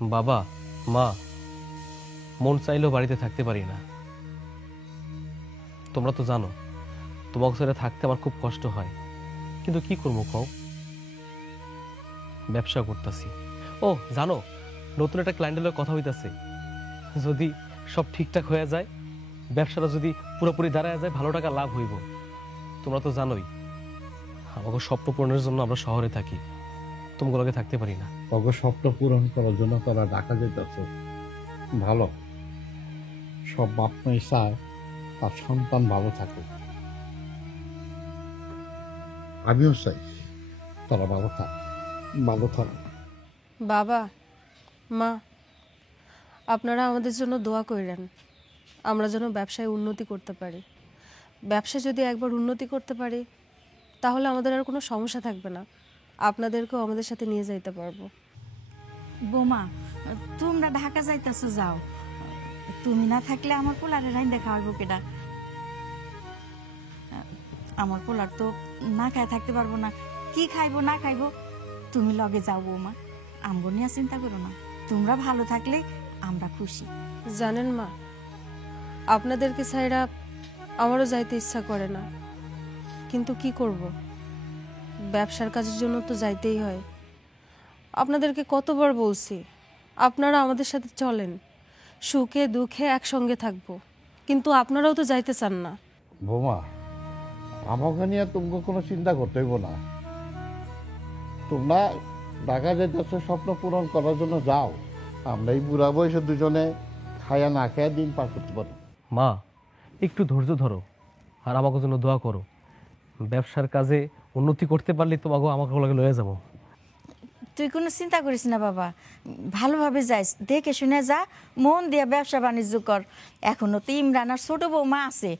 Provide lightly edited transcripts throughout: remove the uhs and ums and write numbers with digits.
বাবা মা, মন চাইলেও বাড়িতে থাকতে পারি না। তোমরা তো জানো তোমাকে ছেড়ে থাকতে আমার খুব কষ্ট হয়, কিন্তু কি করবো কও? ব্যবসা করতেছি। ও জানো, নতুন একটা ক্লায়েন্টের কথা হইতাছে। যদি সব ঠিকঠাক হয়ে যায়, ব্যবসাটা যদি পুরোপুরি দাঁড়ায় যায়, ভালো টাকা লাভ হইব। তোমরা তো জানোই আমাকে স্বপ্ন পূরণের জন্য আমরা শহরে থাকি, তোমাগুলোকে থাকতে পারি না। তবে স্বপ্ন পূরণ করার জন্য তারা ঢাকা যেতেছ, ভালো। সব বাপ মাই চায় তার সন্তান ভালো থাকে। আমিও চাই তারা ভালো থাক, ভালো থাক। বাবা মা, আপনারা আমাদের জন্য দোয়া করেন, আমরা যেন ব্যবসায় উন্নতি করতে পারি। ব্যবসায় যদি একবার উন্নতি করতে পারি, তাহলে আমাদের আর কোনো সমস্যা থাকবে না, আপনাদেরকেও আমাদের সাথে নিয়ে যাইতে পারবো। বোমা, তোমরা ঢাকা যাইতেছো যাও, তুমি না থাকলে আমার পোলারে রাইন দেখা হইব কেডা? আমার পোলার তো না খায় থাকতে পারবো না, কি খাইবো না খাইবো। তুমি লগে যাও বৌমা, আমগো নিয়ে চিন্তা করো না। তোমরা ভালো থাকলে আমরা খুশি। জানেন মা, আপনাদেরকে ছাইরা আমারও যাইতে ইচ্ছা করে না, কিন্তু কি করব, ব্যবসার কাজের জন্য তো যাইতেই হয়। আপনাদেরকে কতবার বলছি আপনারা আমাদের সাথে চলেন, সুখে দুঃখে একসঙ্গে থাকবো, কিন্তু আপনারাও তো যাইতে চান না। বোমা, আমাকে নিয়ে তোমাকে কোনো চিন্তা করতে হইব না। তোমরা ঢাকা যেতেছ স্বপ্ন পূরণ করার জন্য যাও, আমরা এই বুড়া বয়সে দুজনে খায়া না খায়া দিন পার করতে পারি। মা, একটু ধৈর্য ধরো আর আমাকে জন্য দোয়া করো। ব্যবসার কাজে উন্নতি করতে পারলে তোমাকে আমাকে লগে লয়ে যাবো। তুই কোনো চিন্তা করিস না বাবা, ভালোভাবে যাইস, দেখে শুনে যা, মন দিয়ে ব্যবসা বাণিজ্য কর। এখনো তো ইমরান আর ছোট বৌমা আছে।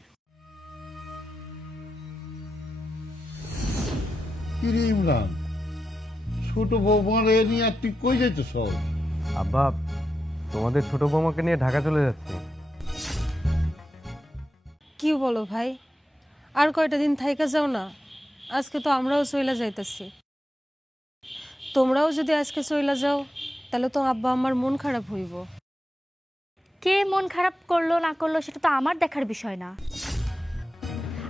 কিরে ইমরান, ছোট বৌমার এ নিয়ে আর তুই কই যাইতেছ? আব্বা, তোমাদের ছোট বৌমাকে নিয়ে ঢাকা চলে যাচ্ছে। কি বলো ভাই, আর কয়টা দিন থাইকা যাও না, আজকে তো আমরাও চইলা যাইতেছি। তোমরাও যদি আজকে চইলা যাও, তাহলে তো আব্বা আমার মন খারাপ হইব। কে মন খারাপ করলো না করলো সেটা তো আমার দেখার বিষয় না।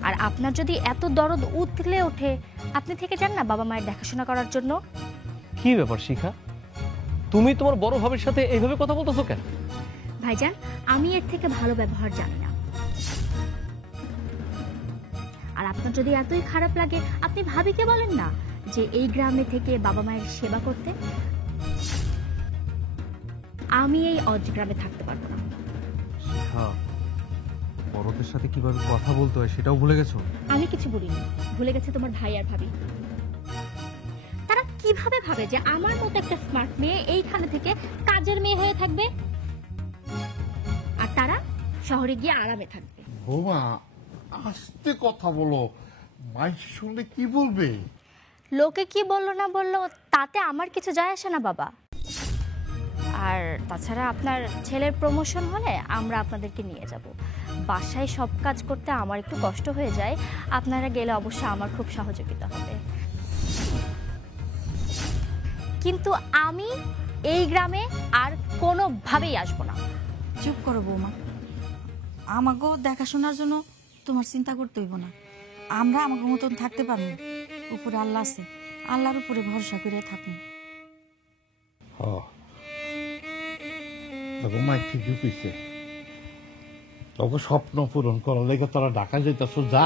আর আপনার যদি এত দরদ উতলে ওঠে, আপনি থেকে যান না বাবা মায়ের দেখাশোনা করার জন্য। কি ব্যাপার শিখা, তুমি তোমার বড় ভাবির সাথে এইভাবে কথা বলতেছো কেন? ভাইজান, আমি এর থেকে ভালো ব্যবহার জানি না। আর আপনার যদি এতই খারাপ লাগে, আপনি ভাবিকে বলেন না যে এই গ্রামে থেকে বাবা মায়ের সেবা করতে। আমি এই অজ গ্রামে থাকতে পারবো না। শিখা, বড়দের সাথে কিভাবে কথা বলতে হয় সেটাও ভুলে গেছো? আমি কিছু বলিনি, ভুলে গেছে তোমার ভাই আর ভাবি। তারা কিভাবে ভাবে যে আমার মতো একটা স্মার্ট মেয়ে এইখানে থেকে কাজের মেয়ে হয়ে থাকবে, আর তারা শহরে গিয়ে আরামে থাকবে। বৌমা, আস্তে কথা বলো, মাইক শুনলে কি বলবে? লোকে কি বললো না বললো তাতে আমার কিছু যায় আসে না বাবা। আর তাছাড়া আপনার ছেলের প্রমোশন হলে আমরা আপনাদেরকে নিয়ে যাব। বাসায় সব কাজ করতে আমার একটু কষ্ট হয়ে যায়, আপনারা গেলে অবশ্য আমার খুব সহযোগিতা হবে। কিন্তু আমি এই গ্রামে আর কোনোভাবেই আসবো না। চুপ করো বৌমা, আমাকেও দেখাশোনার জন্য তোমার চিন্তা করতে হইব না। আমরা আমাকে মতন থাকতে পারবো, উপরে আল্লাহ আছে, আল্লাহর উপরে ভরসা করে থাকুন। মাইক ঠিকই কইছে, তবে স্বপ্ন পূরণ করার লেগে তারা ঢাকা যেতেছ, যা,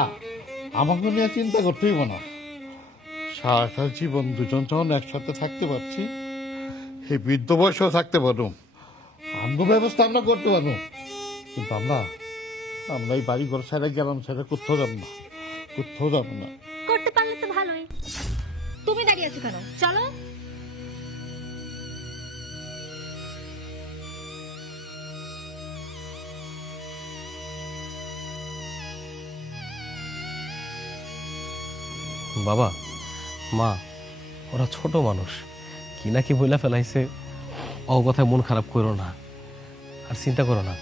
আমাকে নিয়ে চিন্তা করতে হইব না। সারাটা জীবন দুজন যখন একসাথে থাকতে পারছি, এই বৃদ্ধ বয়সেও থাকতে পারো, আমরা ব্যবস্থা আমরা করতে পারবো। কিন্তু আমরা এই বাড়ি ঘর ছেড়ে গেলাম, ছেড়ে কোথাও যাবো না, কোথাও যাবো না। করতে পারলে তো ভালোই। তুমি দাঁড়িয়ে আছো কেন? চলো। বাবা মা, ওরা ছোট মানুষ, কি না কি বইলা ফেলাইছে, ও কথায় মন খারাপ করো না, আর চিন্তা করো না।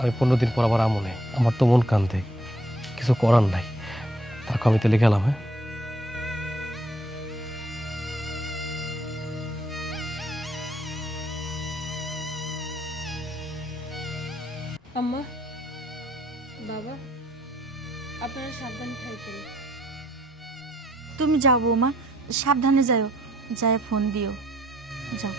আমি 15 দিন পর আবার আমনে, আমার তো মন কান্দে, কিছু করার নাই। তারপর আমি তাহলে গেলাম। হ্যাঁ, তুমি যাও বৌমা, সাবধানে যাও, যায় ফোন দিও, যাও।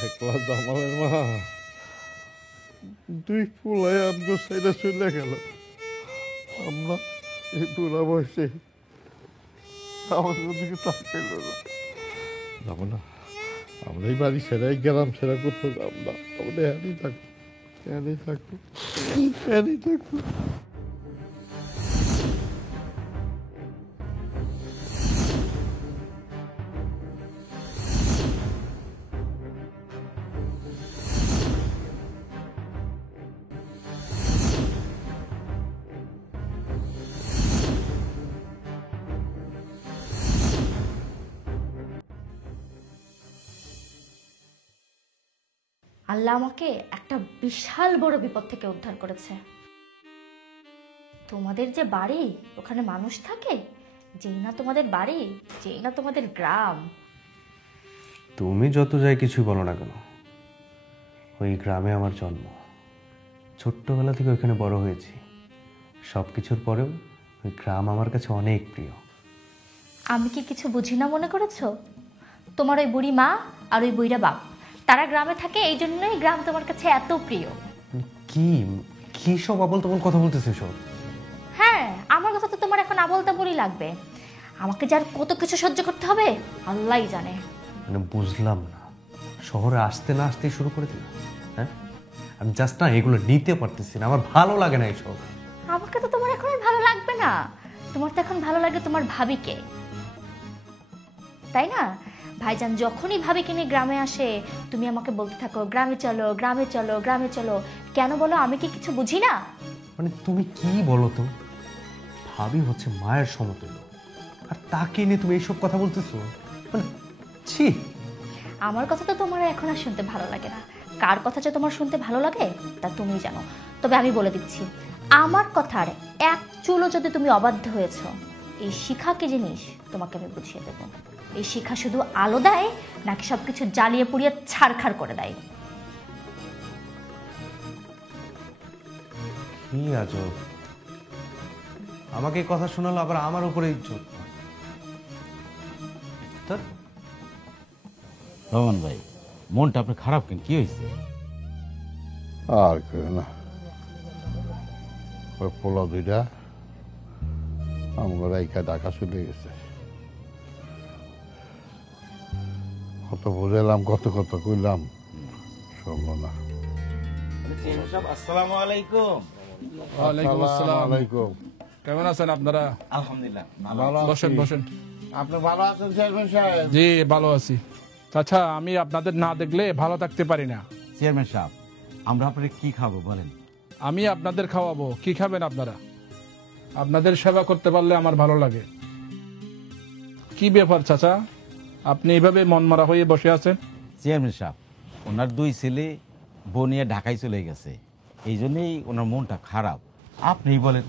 দেখলা জামালের মা, দুই ফুলাই আমগো সাইডে চলে গেল। আমরা এই বুড়া বয়সে আমাদের দিকে তাকাইল না। যাব না, আমরা এই বাড়ি সেরাই গেলাম, সেরা করতে যাব না। আমরা এখানেই থাকবো, এখানেই থাকবো, এখানেই থাকবো। আল্লাহ আমাকে একটা বিশাল বড় বিপদ থেকে উদ্ধার করেছে। তোমাদের যে বাড়ি, ওখানে মানুষ থাকে, যেই না তোমাদের বাড়ি, যেই না তোমাদের গ্রাম। তুমি যত যাই কিছু বলো না কেন, ওই গ্রামে আমার জন্ম, ছোট্টবেলা থেকে ওইখানে বড় হয়েছি। সব কিছুর পরেও ওই গ্রাম আমার কাছে অনেক প্রিয়। আমি কি কিছু বুঝি না মনে করেছো? তোমার ওই বুড়ি মা আর ওই বুড়িরা বাপ, তারা গ্রামে থাকে, এই জন্যই গ্রাম তোমার কাছে এত প্রিয়। কি কি সব আবল তাবল কথা বলতেছে সব? হ্যাঁ, আমার কথা তো তোমার এখন আবল তাবলই লাগবে। আমাকে যার কত কিছু সহ্য করতে হবে আল্লাহই জানে। মানে বুঝলাম না, শহরে আসতে না আসতেই শুরু করে দিলাম। হ্যাঁ, আমি জাস্ট না এগুলো নিতে পারতেছি না, আমার ভালো লাগে না এইসব। আমাকে তো তোমার এখন আর ভালো লাগবে না, তোমার তো এখন ভালো লাগে তোমার ভাবিকে, তাই না? ভাইজান যখনই ভাবিকে নিয়ে গ্রামে আসে, তুমি আমাকে বলতে থাকো গ্রামে চলো, গ্রামে চলো, গ্রামে চলো। কেন বলো? আমি কি কিছু বুঝি না? মানে তুমি কি বলো তো, ভাবি হচ্ছে মায়ের সমতুল্য, আর তাকে নিয়ে তুমি এইসব কথা বলতেছো? মানে ছি। আমার কথা তো তোমার এখন আর শুনতে ভালো লাগে না। কার কথা যে তোমার শুনতে ভালো লাগে তা তুমি জানো। তবে আমি বলে দিচ্ছি, আমার কথার এক চুলও যদি তুমি অবাধ্য হয়েছ, এই শিখা কি জিনিস তোমাকে আমি বুঝিয়ে দেব। এই শিখা শুধু আলো দেয় নাকি সবকিছু জ্বালিয়ে পুড়িয়ে ছাড়খাড় করে দেয়? কি আজব, আমাকে এই কথা শোনালো আবার আমার উপরে ইজ্জত। রহমান ভাই, মনটা আপনার খারাপ কেন? কি হয়েছে? আর কেউ না, ওই পোলা দুইটা আমার রাইকা ঢাকা চলে গেছে। কত বুঝাইলাম, কত কত কইলাম, শুনলো না। আসসালামু আলাইকুম। ওয়ালাইকুম আসসালাম। আলাইকুম। কেমন আছেন আপনারা? আলহামদুলিল্লাহ। ভালো বসেন আছি। বসেন। আপনি ভালো আছেন চেয়ারম্যান সাহেব? জি ভালো আছি। আচ্ছা, আমি আপনাদের না দেখলে ভালো থাকতে পারি না। চেয়ারম্যান সাহেব, আমরা আপনাদের কি খাবো বলেন? আমি আপনাদের খাওয়াবো, কি খাবেন আপনারা? আপনাদের সেবা করতে পারলে আমার ভালো লাগে। কি ব্যাপার চাচা, আপনি এইভাবে মনমরা হয়ে বসে আছেন? চেয়ারম্যান সাহেব, ওনার দুই ছেলে বনিয়া ঢাকায় চলে গেছে, এই জন্যই ওনার মনটা খারাপ। আপনিই বলেন,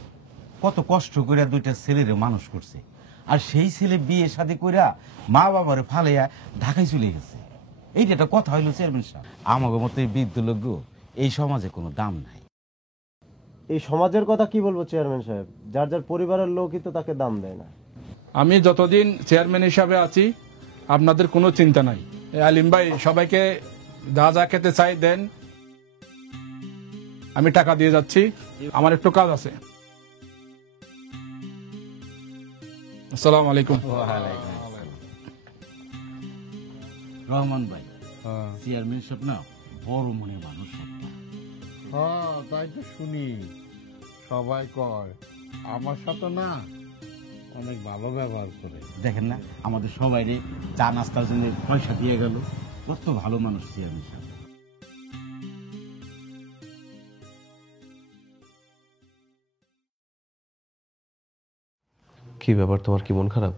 কত কষ্ট করে দুইটা ছেলেরে মানুষ করছে, আর সেই ছেলে বিয়ে শাদী কইরা মা বাবারে ফালাইয়া ঢাকায় চলে গেছে। এইটা একটা কথা হইলো চেয়ারম্যান সাহেব? আমাদের মতো এই বৃদ্ধ লোক এই সমাজে কোনো দাম নাই। এই সমাজের কথা কি বলবো চেয়ারম্যান সাহেব, যার যার পরিবারের লোকই তো তাকে দাম দেয় না। আমি যতদিন চেয়ারম্যান হিসাবে আছি আপনাদের কোনো চিন্তা নাই। এই আলিম ভাই, সবাইকে যা যা খেতে চাই দেন, আমি টাকা দিয়ে যাচ্ছি, আমার একটু কাজ আছে। আসসালামু আলাইকুম। রহমান ভাই, চেয়ারম্যান সাহেব না বড় মনের মানুষ। হ্যাঁ, তাই তো শুনি, সবাই কয় আমার সাথে না অনেক ভালো ব্যবহার করে। দেখেন না, আমাদের সবাই চা নাস্তার জন্য পয়সা দিয়ে গেল। কত ভালো মানুষ চেয়ারম্যান সাহেব। কি ব্যাপার, তোমার কি মন খারাপ?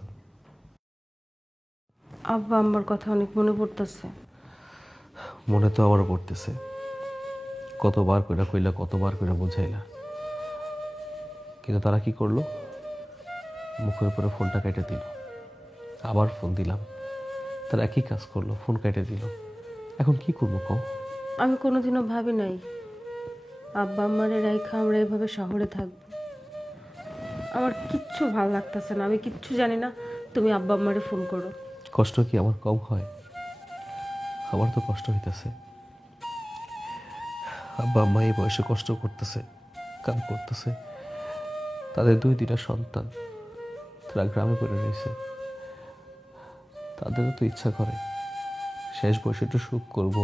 আব্বা আম্মার কথা অনেক মনে পড়তেছে। মনে তো আমারও পড়তেছে। কতবার কইরা কইলা, কতবার কইরা বুঝাইলা, কিন্তু তারা কি করলো? মুখের উপরে ফোনটা কেটে দিল। আবার ফোন দিলাম, তারা একই কাজ করলো, ফোন কেটে দিল। এখন কি করবো কও? আমি কোনোদিনও ভাবি নাই আব্বা আম্মারে রাইখা আমরা এভাবে শহরে থাকবো। আমার কিচ্ছু ভালো লাগতেছে না, আমি কিচ্ছু জানি না। তুমি আব্বা আম্মারে ফোন করো। কষ্ট কি আমার কম হয়? আমার তো কষ্ট হইতেছে। আব্বা আম্মা এই বয়সে কষ্ট করতেছে, কাম করতেছে, তাদের 2-3টা সন্তান, তারা গ্রামে পড়ে রয়েছে। তাদেরও তো ইচ্ছা করে শেষ বয়সে একটু সুখ করবো,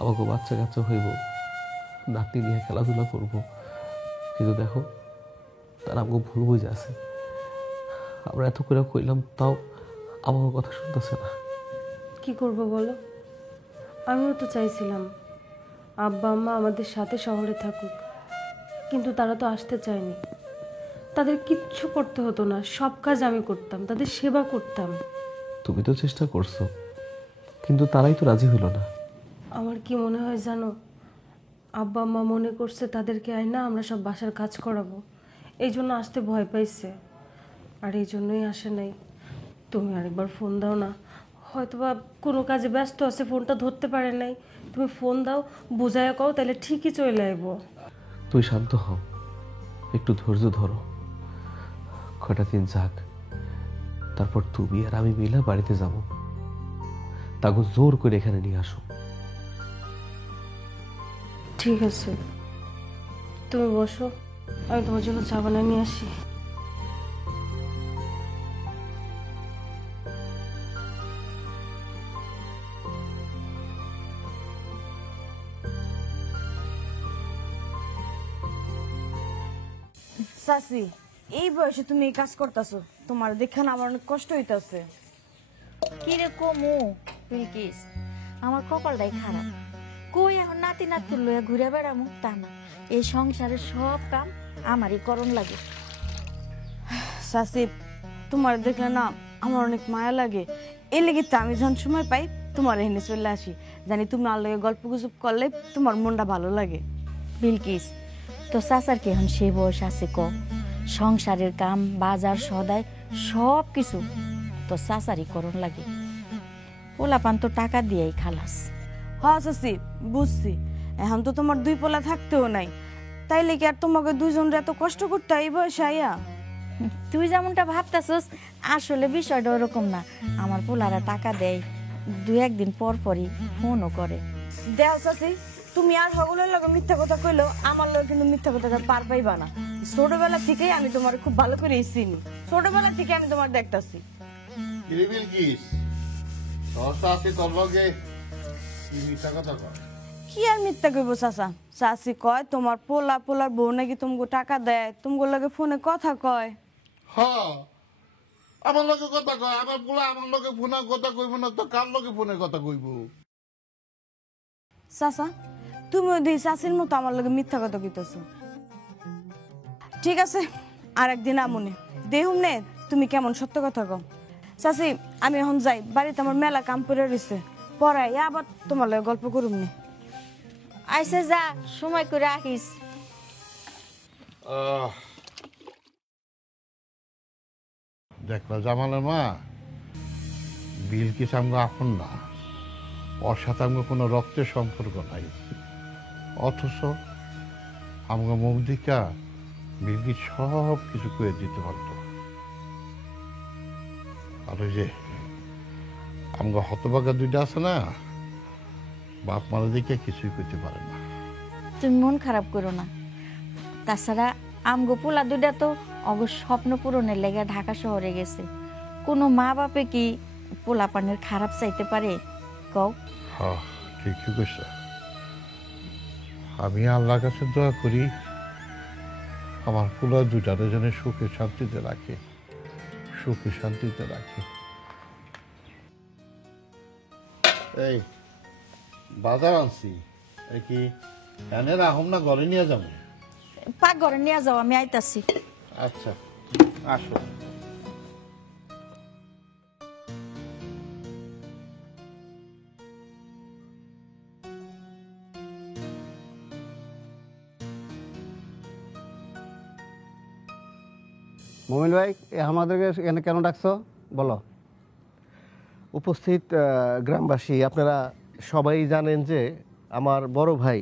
আমাকে বাচ্চা কাচ্চা হইব, নাতি নিয়ে খেলাধুলা করব। কিন্তু দেখো, তারা আমাকে ভুল বুঝে আছে। আমরা এত করে কইলাম, তাও আমার কথা শুনতেছে না। কি করব বলো? আমিও তো চাইছিলাম আব্বা আম্মা আমাদের সাথে শহরে থাকুক, কিন্তু তারা তো আসতে চায়নি। তাদের কিচ্ছু করতে হতো না, সব কাজ আমি করতাম, তাদের সেবা করতাম। তুমি তো চেষ্টা করছো, কিন্তু তারাই তো রাজি হলো না। আমার কি মনে হয় জানো, আব্বা আম্মা মনে করছে তাদেরকে আয়না আমরা সব বাসার কাজ করাবো, এই জন্য আসতে ভয় পাইছে। আর এই জন্যই আসে নাই। তুমি আরেকবার ফোন দাও না, হয়তোবা কোনো কাজে ব্যস্ত আছে, ফোনটা ধরতে পারে নাই। তুমি ফোন দাও, বুঝাইয়া কও, তাহলে ঠিকই চলে আইবো। তুই শান্ত হও, একটু ধৈর্য ধরো, কয়টা দিন যাক, তারপর তুমি আর আমি মিলে বাড়িতে যাব। তাকে জোর করে এখানে নিয়ে আসো। ঠিক আছে, তুমি বসো, আমি তোমার জন্য চা বানিয়ে নিয়ে আসি। চাচি, এই বয়সে তুমি এই কাজ করতেছো, তোমার দেখে না আমার অনেক কষ্ট হইতাছে। কিরকম বিলকিস, আমার কপালটাই খারাপ। কই এখন নাতি নাতি লইয়া ঘুরে বেড়ামু তা না, এই সংসারের সব কাম আমারই করণ লাগে। চাচি, তোমার দেখলে না আমার অনেক মায়া লাগে। এই লেগে তো আমি যখন সময় পাই তোমার এখানে চলে আসি, জানি তুমি আর লগে গল্প গুজব করলে তোমার মনটা ভালো লাগে। বিলকিস, তো চাচার কি এখন সে বয়স আছে? ক, সংসারের কাম, বাজার সদাই সব কিছু তো চাচারই করণ লাগে। পোলাপান তো টাকা দিয়েই খালাস। হ্যাঁ চাচি, বুঝছি। এখন তো তোমার 2 পোলা থাকতেও নাই, তাইলে কি আর তোমাকে 2 জনের এত কষ্ট করতে হয় এই বয়সে আইয়া? তুই যেমনটা ভাবতেছস, আসলে বিষয়টা ওরকম না। আমার পোলারা টাকা দেয়, 2-1 দিন পর পরই ফোনও করে। দেখ চাচি, তুমি আর সকলের লগে মিথ্যা কথা কইলেও আমার লগে কিন্তু মিথ্যা কথা পার পাইবা না। ছোটবেলা থেকেই আমি তোমার খুব ভালো করে চিনি, ছোটবেলা থেকে আমি তোমার দেখতাছি। বিলকিস, সহসা আছে তোর লগে কি মিথ্যা কথা কয়? কি আর মিথ্যা কইব চাচা? চাচি কয় তোমার পোলার বউ নাকি তোমাকে টাকা দেয়, তোমার লগে ফোনে কথা কয়। হ্যাঁ, আমার লগে কথা কয়। আমার পোলা আমার লগে ফোনে কথা কইব না তো কার লগে ফোনে কথা কইব? চাচা, তুমি ওই দুই চাচির মতো আমার লগে মিথ্যা কথা কইতেছো। ঠিক আছে, আর একদিন আমনে দেহুম নে তুমি কেমন সত্য কথা কও। চাচি, আমি এখন যাই, বাড়িতে আমার মেলা কাম পড়ে রয়েছে, পড়াই আবার তোমার লগে গল্প করুম নে। আইসে যা, সময় করে আহিস। দেখলা জামালের মা, বিলকিস আমগো আপন না, ওর সাথে আমগো কোনো রক্তের সম্পর্ক নাই। অথচ আমগো মুখ দিকা বিলকিস সব কিছু করে দিতে পারতো। আর ওই যে আমগো হতভাগা 2টা আছে না, বাপ মারা দিকে কিছুই করতে পারে না। তুমি মন খারাপ করো না। তাছাড়া আমগো পোলা 2টা তো অগ স্বপ্ন পূরণের লেগে ঢাকা শহরে গেছে। কোনো মা বাপে কি পোলা পানের খারাপ চাইতে পারে কও? হ্যাঁ, ঠিকই কইছ। আমি আল্লাহর কাছে দোয়া করি আমার পোলা 2টার যেন সুখে শান্তিতে রাখে, সুখে শান্তিতে রাখে। এই বাজার আনছি, এই কি এনে রাখুন না ঘরে নিয়ে যাবো? পাক ঘরে নিয়ে যাও, আমি আইতাছি। আচ্ছা, আসো। মোমিন ভাই, আমাদেরকে এখানে কেন ডাকছো বলো? উপস্থিত গ্রামবাসী, আপনারা সবাই জানেন যে আমার বড় ভাই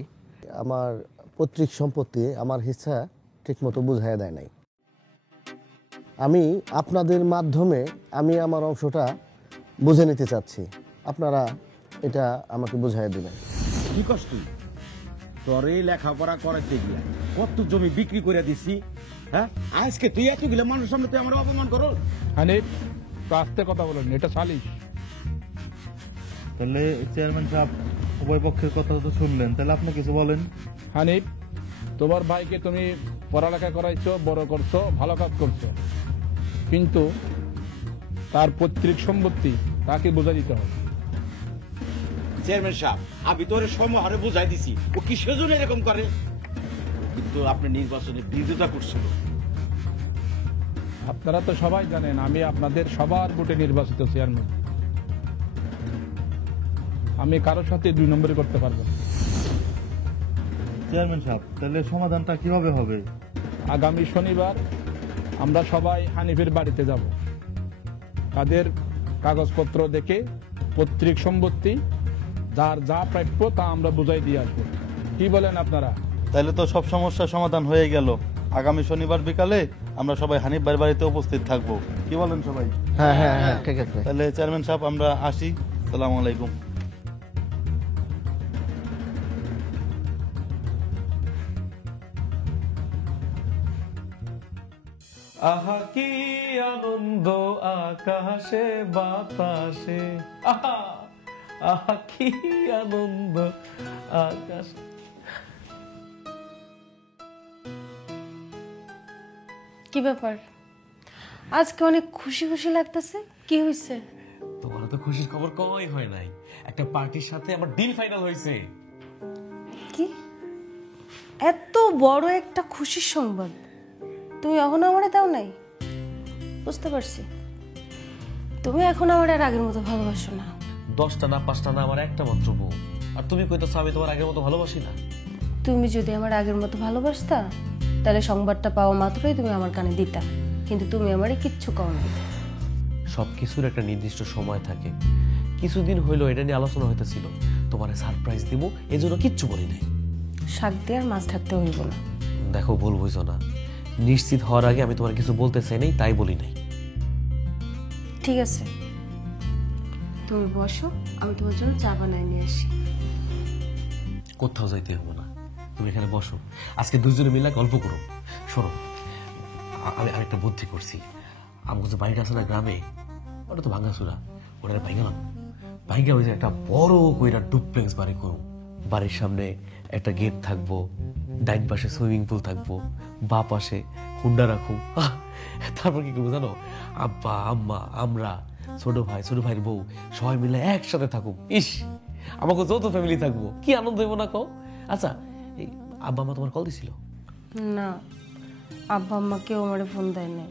আমার পৈতৃক সম্পত্তি আমার হিস্সা ঠিকমতো বুঝাইয়া দেয় নাই। আমি আপনাদের মাধ্যমে আমি আমার অংশটা বুঝে নিতে চাচ্ছি, আপনারা এটা আমাকে বুঝাইয়া দিবেন। কি কষ্ট তুই? তোর এই লেখাপড়া করাতে গিয়া কত জমি বিক্রি করে দিছি, হ্যাঁ? আজকে তুই এতগুলো মানুষের সামনে তুই আমার অপমান করো। হানিফ, তো আস্তে কথা বলেন, এটা সালিশ। তাহলে চেয়ারম্যান সাহেব উভয় পক্ষের কথা তো শুনলেন, তাহলে আপনি কিছু বলেন। হানিফ, তোমার ভাইকে তুমি পড়ালেখা করাইছো, বড় করছো, ভালো কাজ করছো, কিন্তু তার পৈতৃক সম্পত্তি তাকে বোঝা দিতে হবে। চেয়ারম্যান সাহেব, আমি তোর সমহারে বুঝাই দিছি, ও কি সেজন্য এরকম করে? কিন্তু আপনি নির্বাচনে বিরোধিতা করছিল। আপনারা তো সবাই জানেন আমি আপনাদের সবার ভোটে নির্বাচিত চেয়ারম্যান। আমি কারোর সাথে 2 নম্বরে করতে পারবো না। চেয়ারম্যান সাহেব, তাহলে সমাধানটা কিভাবে হবে? আগামী শনিবার আমরা সবাই হানিফের বাড়িতে যাব, তাদের কাগজপত্র দেখে পৈতৃক সম্পত্তি যার যা প্রাপ্য তা আমরা বুঝাই দিয়ে আসবো। কি বলেন আপনারা? তাহলে তো সব সমস্যার সমাধান হয়ে গেল। আগামী শনিবার বিকালে আমরা সবাই হানিফ ভাইয়ের বাড়িতে উপস্থিত থাকবো, কি বলেন সবাই? হ্যাঁ হ্যাঁ হ্যাঁ, ঠিক আছে। তাহলে চেয়ারম্যান সাহেব আমরা আসি, আসসালামু আলাইকুম। আহা কি আনন্দ আকাশে বাতাসে, আহা আহা কি আনন্দ আকাশ। কি ব্যাপার, আজকে অনেক খুশি খুশি লাগতেছে, কি হয়েছে? তোমার তো খুশির খবর কমই হয় নাই, একটা পার্টির সাথে আমার ডিল ফাইনাল হয়েছে। কি এত বড় একটা খুশির সংবাদ তুমি এখনো আমারে দাও নাই? বুঝতে পারছি, তুমি এখন আমার আর আগের মতো ভালোবাসো না। 10টা না 5টা না, আমার একটা মাত্র বউ, আর তুমি কইতেছো আমি তোমার আগের মতো ভালোবাসি না। তুমি যদি আমার আগের মতো ভালোবাসতা তাহলে সংবাদটা পাওয়া মাত্রই তুমি আমার কানে দিতা, কিন্তু তুমি আমারে কিচ্ছু কও না। সবকিছুর একটা নির্দিষ্ট সময় থাকে। কিছুদিন হইলো এটা নিয়ে আলোচনা হইতেছিল, তোমারে সারপ্রাইজ দিব, এজন্য কিচ্ছু বলি নাই। শাক দিয়ে আর মাছ ঢাকতে হইব না। দেখো, ভুল বুঝো না, নিশ্চিত হওয়ার আগে আমি তোমার কিছু বলতে চাই নাই, তাই বলি নাই। ঠিক আছে, তুমি বসো, আমি তোমার জন্য চা বানায় নিয়ে আসি। কোথাও যাইতে হবে না, তুমি এখানে বসো, আজকে দুইজনে মিলে গল্প করো। শোনো, আমি আরেকটা বুদ্ধি করছি। আমার যে বাড়িটা আছে না গ্রামে, ওটা তো ভাঙাচুরা, ওটা ভাঙালাম, ভাঙা হয়েছে একটা বড় কইরা ডুপ্লেক্স বাড়ি করো। বাড়ির সামনে একটা গেট থাকবো, ডাইন পাশে সুইমিং পুল থাকবো, বা পাশে হুন্ডা রাখুন। তারপর কি করবো জানো, আব্বা আম্মা আমরা ছোট ভাই ছোট ভাইয়ের বউ সবাই মিলে একসাথে থাকুক। ইস, আমাকে যৌথ ফ্যামিলি থাকবো, কি আনন্দ হইব না কও? আচ্ছা, এই আব্বা আম্মা তোমার কল দিছিল? না, আব্বা আম্মা কেউ আমারে ফোন দেয় নাই।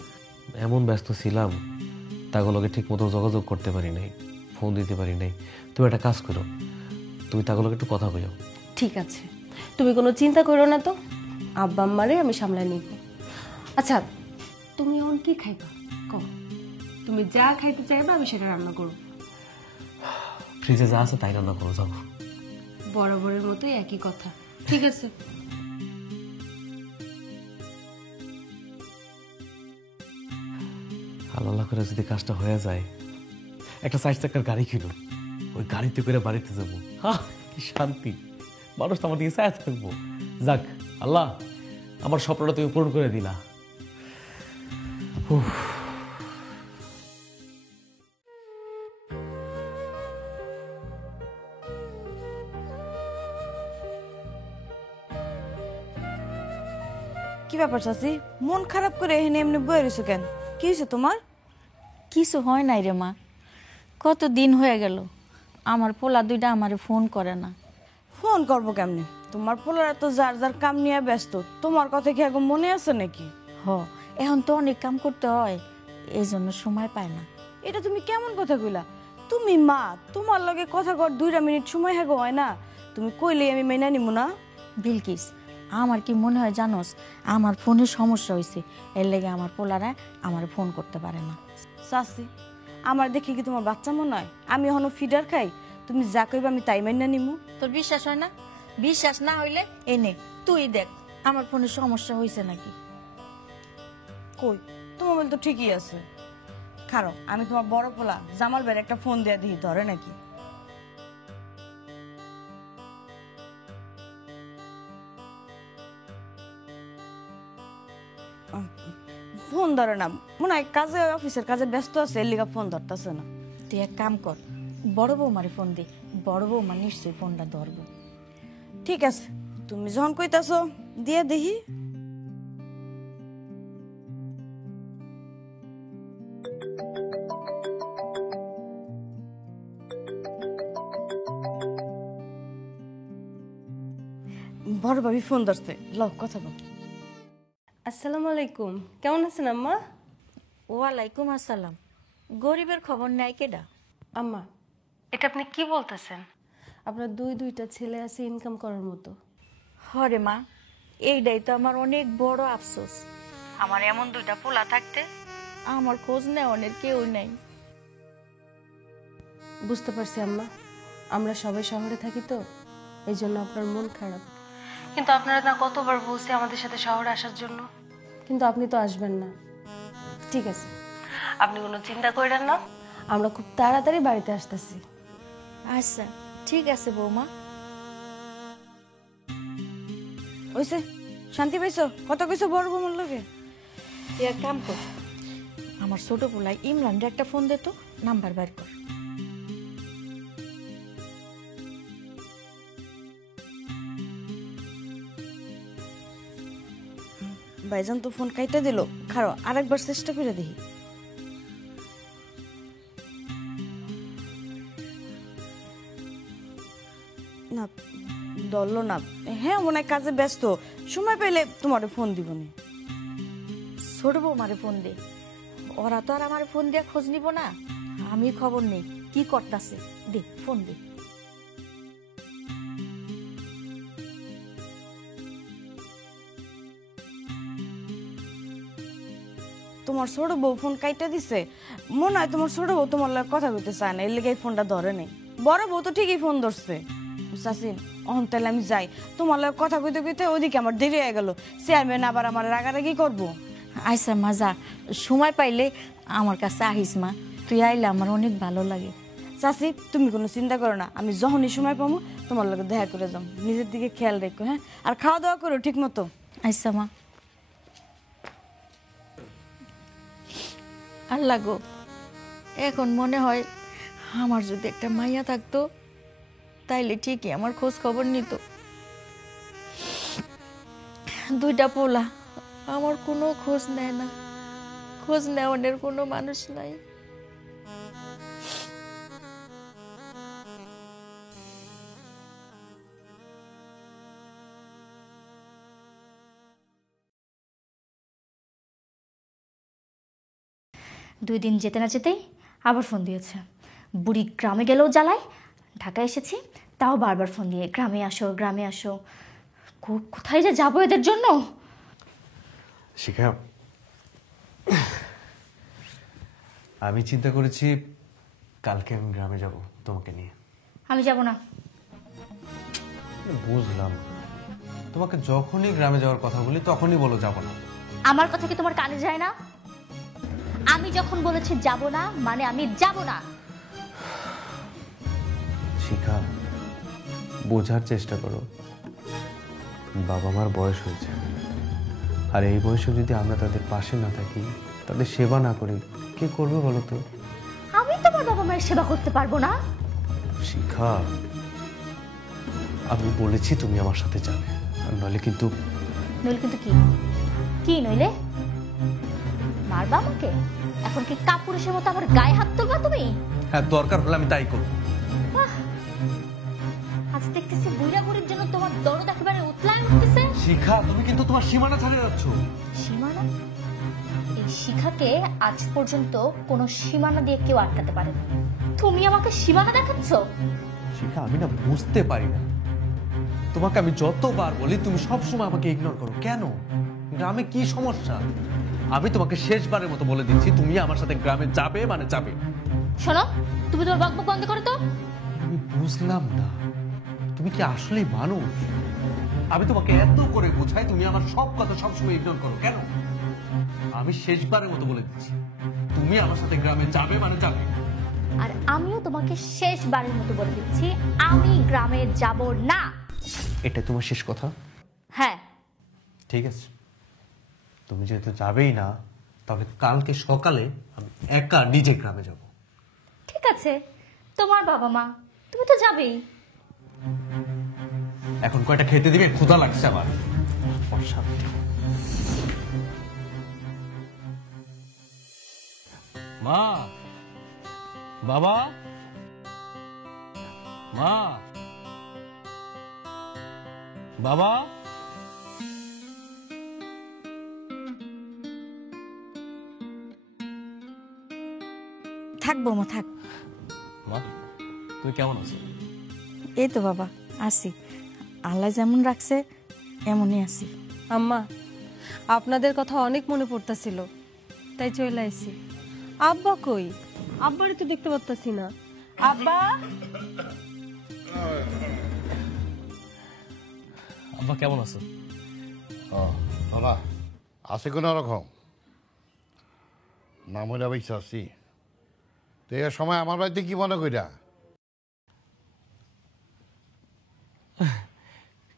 এমন ব্যস্ত ছিলাম, তাগুলোকে ঠিক মতো যোগাযোগ করতে পারি নাই, ফোন দিতে পারি নাই। তুমি একটা কাজ করো, তুমি তাগুলোকে একটু কথা কইও। ঠিক আছে, তুমি কোনো চিন্তা করো না তো, আব্বা আম্মারে আমি সামলায় নিব। আচ্ছা, তুমি এখন কি খাইবা কও? তুমি যা খাইতে চাইবা আমি সেটা রান্না করব। ফ্রিজে যা আছে তাই রান্না করো, যাবো। বরাবরের মতোই একই কথা, ঠিক আছে। আল্লাহ করে যদি কাজটা হয়ে যায়, একটা 4 চাকার গাড়ি কিনো, ওই গাড়িতে করে বাড়িতে যাবো। কি শান্তি, মানুষ তো আমার দিকে চায় থাকবো। যাক আল্লাহ, আমার স্বপ্নটা তুমি পূরণ করে দিলা। কি ব্যাপার চাচি, মন খারাপ করে এখানে এমনি বয়ে রয়েছো কেন? কি হয়েছে তোমার? কিছু হয় নাই রে মা, কত দিন হয়ে গেল আমার পোলা দুইটা আমারে ফোন করে না। ফোন করবো কেমনে? তোমার পোলারা তো যার যার কাম নিয়ে ব্যস্ত, তোমার কথা কি এখন মনে আছে নাকি? হ, এখন তো অনেক কাম করতে হয়, এই জন্য সময় পায় না। এটা তুমি কেমন কথা কইলা? তুমি মা, তোমার লগে কথা কর 2 মিনিট সময় হেগো হয় না? তুমি কইলেই আমি মেনে নিব না? বিলকিস, আমার কি মনে হয় জানোস, আমার ফোনের সমস্যা হয়েছে, এর লেগে আমার পোলারা আমার ফোন করতে পারে না। চাচি, আমার দেখে কি তোমার বাচ্চা মনে হয়? আমি এখনো ফিডার খাই, তুমি যা কইবা আমি তাই মেনে নিমু। তোর বিশ্বাস হয় না? বিশ্বাস না হইলে এনে তুই দেখ আমার ফোনে সমস্যা হয়েছে নাকি। কই, তোমার মোবাইল তো ঠিকই আছে। খারো, আমি তোমার বড় পোলা জামাল ভাইয়ের একটা ফোন দিয়ে দিই, ধরে নাকি? ফোন ধরে না, মনে হয় কাজে, অফিসের কাজে ব্যস্ত আছে, এর লিগা ফোন ধরতেছে না। তুই এক কাম কর, বড় বৌমারে ফোন দে, বড় বৌমা নিশ্চয়ই ফোনটা ধরবো। ঠিক আছে, তুমি যখন কইতাছো দিয়ে দেখি। বড় ভাবি ফোন ধরছে, লও কথা বল। আসসালামু আলাইকুম, কেমন আছেন আম্মা? ওয়ালাইকুম আসসালাম। গরিবের খবর নাই কেডা? আম্মা, এটা আপনি কি বলতেছেন? আপনার দুইটা ছেলে আছে ইনকাম করার মতো। হরে মা, এইটাই তো আমার অনেক বড় আফসোস। আমার এমন দুইটা পোলা থাকতে আমার খোঁজ নেওয়ার কেউ নেই। বুঝতে পারছি আম্মা, আমরা সবাই শহরে থাকি তো, এই জন্য আপনার মন খারাপ। কিন্তু আপনারা না কতবার বলছি আমাদের সাথে শহরে আসার জন্য, কিন্তু আপনি তো আসবেন না। ঠিক আছে, আপনি কোনো চিন্তা করেন না, আমরা খুব তাড়াতাড়ি বাড়িতে আসতেছি। আচ্ছা ঠিক আছে বৌমা। ওইসে শান্তি পাইছো? কত কইছো বড় বৌমার লগে? তুই এক কাম কর, আমার ছোট পোলাই ইমরানরে একটা ফোন দে তো, নাম্বার বের কর। ভাইজান তো ফোন কাইটা দিল, খারো আরেকবার চেষ্টা করে দেখি। না, ধরলো না। হ্যাঁ, মনে হয় কাজে ব্যস্ত, সময় পেলে তোমার ফোন দিবনি। ছোট বৌমারে ফোন দে, ওরা তো আর আমার ফোন দিয়ে খোঁজ নিব না। আমি খবর নেই কি করতেছে, দে ফোন দে। তোমার ছোট বউ ফোন কাইটা দিছে, মনে হয় তোমার ছোট বউ তোমার লগে কথা বলতে চায় না, এর লেগে ফোনটা ধরে নেই। বড় বউ তো ঠিকই ফোন ধরছে। চাচিন, অহন তাহলে আমি যাই, তোমার লগে কথা কইতে কইতে ওইদিকে আমার দেরি হয়ে গেল, চেয়ারম্যান আবার আমার রাগারাগি করবো। আচ্ছা মা যা, সময় পাইলে আমার কাছে আহিস মা, তুই আইলে আমার অনেক ভালো লাগে। চাচি, তুমি কোনো চিন্তা করো না, আমি যখনই সময় পাবো তোমার লগে দেখা করে যাও। নিজের দিকে খেয়াল রেখো, হ্যাঁ? আর খাওয়া দাওয়া করো ঠিক মতো। আচ্ছা মা। আল্লাহ গো, এখন মনে হয় আমার যদি একটা মাইয়া থাকতো তাইলে ঠিকই আমার খোঁজ খবর নিত। দুইটা পোলা, আমার কোনো খোঁজ নেয় না, খোঁজ নেওয়ার কোনো মানুষ নাই। দুই দিন যেতে না যেতেই আবার ফোন দিয়েছে। বুড়ি গ্রামে গেলেও জ্বালায়, ঢাকায় এসেছি তাও বারবার ফোন দিয়ে গ্রামে আসো গ্রামে আসো। কোথায় যে যাবো এদের জন্য। শিখা, আমি চিন্তা করেছি কালকে আমি গ্রামে যাব তোমাকে নিয়ে। আমি যাব না। বুঝলাম, তোমাকে যখনই গ্রামে যাওয়ার কথা বলি তখনই বলো যাব না। আমার কথা কি তোমার কানে যায় না? আমি যখন বলেছি যাব না মানে আমি যাব না। শিখা, বোঝার চেষ্টা করো, বাবা মার বয়স হয়েছে, আর এই বয়সে যদি আমরা তাদের পাশে না থাকি, তাদের সেবা না করি, কে করবে বলো তো? আমি তোমার বাবা মায়ের সেবা করতে পারবো না। শিখা, আমি বলেছি তুমি আমার সাথে যাবে, আর নইলে কিন্তু। নইলে কিন্তু কি? কি নইলে? মারবা আমাকে? এখন কি কাপুরুষের মতো আমার গায়ে হাত তুলবা তুমি? হ্যাঁ, দরকার হলে আমি তাই করব। আজ দেখতেছি বুড়া বুড়ির জন্য তোমার দরদ একেবারে উতলায় উঠতেছে। শিখা, তুমি কিন্তু তোমার সীমানা ছাড়িয়ে যাচ্ছ। সীমানা? এই শিখাকে আজ পর্যন্ত কোনো সীমানা দিয়ে কেউ আটকাতে পারে না। তুমি আমাকে সীমানা দেখাচ্ছ? শিখা, আমি না বুঝতে পারি না, তোমাকে আমি যতবার বলি তুমি সবসময় আমাকে ইগনোর করো কেন? গ্রামে কি সমস্যা? আমি তোমাকে শেষবারের মতো বলে দিচ্ছি, তুমি আমার সাথে গ্রামে যাবে মানে যাবে। শোনো, তুমি তোমার বকবক বন্ধ করো তো। আমি বুঝলাম না, তুমি তুমি কি আসলেই মানুষ? আমি তোমাকে এত করে বোঝাই, তুমি আমার সব কথা সবসময় ইগনোর করো কেন? আমি শেষবারের মতো বলে দিচ্ছি, তুমি আমার সাথে গ্রামে যাবে মানে যাবে। আর আমিও তোমাকে শেষবারের মতো বলে দিচ্ছি, আমি গ্রামে যাব না। এটা তোমার শেষ কথা? হ্যাঁ। ঠিক আছে, তুমি যেহেতু যাবেই না, তাহলে কালকে সকালে আমি একা নিজে গ্রামে যাব। ঠিক আছে, তোমার বাবা মা, তুমি তো যাবেই। এখন কয়টা খেতে দিবে? ক্ষুধা লাগছে আমার। অশান্তি। মা, বাবা, মা, বাবা। থাক বৌমা থাক। মা, তুমি কেমন আছো? এই তো বাবা আছি, আল্লাহ যেমন রাখছে এমনই আছি। আম্মা, আপনাদের কথা অনেক মনে পড়তাছিল, তাই চলে আইছি। আব্বা কই? আব্বারই তো দেখতে পারতাছি না। আব্বা, আব্বা কেমন আছো? তোরা আছে কোনো রকম না মনে বেঁচে আছি। তো এ সময় আমার বাড়িতে কি মনে কইরা?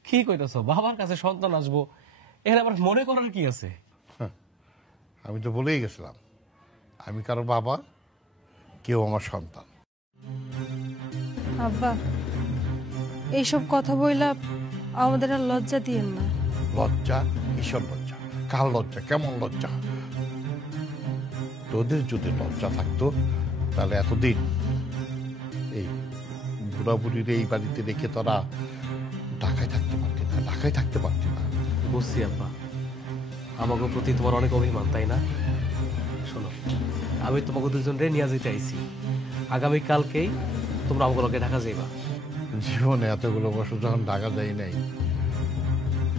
কি কইতাছো? বাবার কাছে সন্তান আসবো, এর আবার মনে করার কি আছে? আমি তো বলেই গেছিলাম, আমি কারো বাবা, কেউ আমার সন্তান। আব্বা, এইসব কথা বইলা আমাদের আর লজ্জা দিয়েন না। লজ্জা? কিসব লজ্জা? কার লজ্জা? কেমন লজ্জা? তোদের যদি লজ্জা থাকতো তাহলে এতদিন এই বুড়াবুড়ির এই বাড়িতে রেখে তোরা ঢাকায় থাকতে পারতি না, ঢাকায় থাকতে পারতি না। বুঝছি আব্বা, আমাকে প্রতি তোমার অনেক অভিমান, তাই না? শোনো, আমি তোমাকে দুজন রে নিয়ে যেতে আইছি। আগামী কালকেই তোমরা আমাকে ঢাকা যাইবা। জীবনে এতগুলো বছর যখন ঢাকা যাই নাই,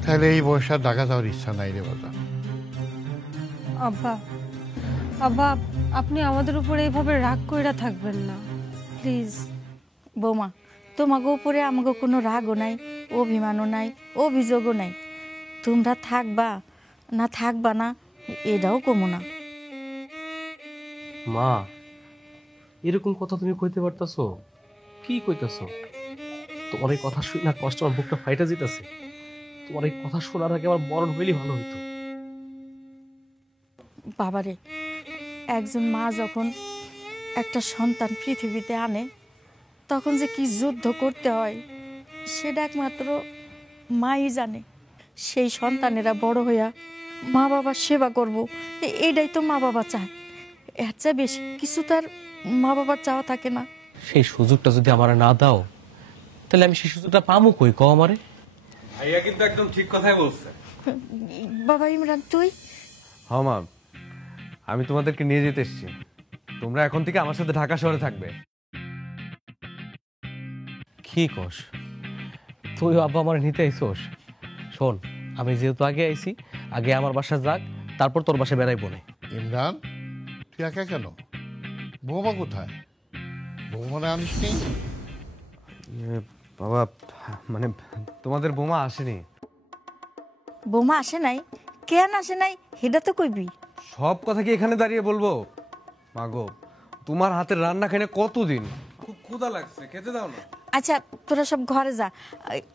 তাহলে এই বয়সে আর ঢাকা যাওয়ার ইচ্ছা নাই রে বাবা। আব্বা, আব্বা, আপনি আমাদের উপরে এইভাবে রাগ কইরা থাকবেন না প্লিজ। বৌমা, তোমাকে উপরে আমাকে কোনো রাগও নাই, অভিমানও নাই, অভিযোগও নাই। তোমরা থাকবা না থাকবা না এটাও কমো না। মা, এরকম কথা তুমি কইতে পারতাছো? কি কইতাছো? তোমার এই কথা শুনে না কষ্ট আমার বুকটা ফাইটা যেতেছে। তোমার এই কথা শোনার আগে আমার মরণ হইলেই ভালো হইতো। বাবারে, একজন মা যখন একটা সন্তান পৃথিবীতে আনে, তখন যে কি যুদ্ধ করতে হয় সেটা একমাত্র মাই জানে। সেই সন্তানেরা বড় হইয়া মা বাবার সেবা করব, এটাই তো মা বাবা চায়। এর চেয়ে বেশি কিছু তার মা বাবার চাওয়া থাকে না। সেই সুযোগটা যদি আমার না দাও, তাহলে আমি সেই সুযোগটা পামু কই? কও আমারে। ভাইয়া কিন্তু একদম ঠিক কথাই বলছে। বাবা ইমরান, তুই? হ্যাঁ মা, আমি তোমাদেরকে নিয়ে যেতে এসেছি। তোমরা এখন থেকে আমার সাথে ঢাকা শহরে থাকবে। কি কস? তুই আব্বা আমার নিতে আইসোস? শোন, আমি যেহেতু আগে আইছি, আগে আমার বাসা যাক, তারপর তোর বাসায় বেড়াই বনে। ইমরান, তুই একা কেন? বৌমা কোথায়? বৌমারে আনিস নি? বাবা, মানে তোমাদের বোমা আসেনি। বৌমা আসে নাই? কেন আসে নাই সেটা তো কইবি। সব কথা কি এখানে দাঁড়িয়ে বলবো? মাগো, তোমার হাতের রান্না খাই না কতদিন, খুব ক্ষুধা লাগছে, খেতে দাও না। আচ্ছা, তোরা সব ঘরে যা,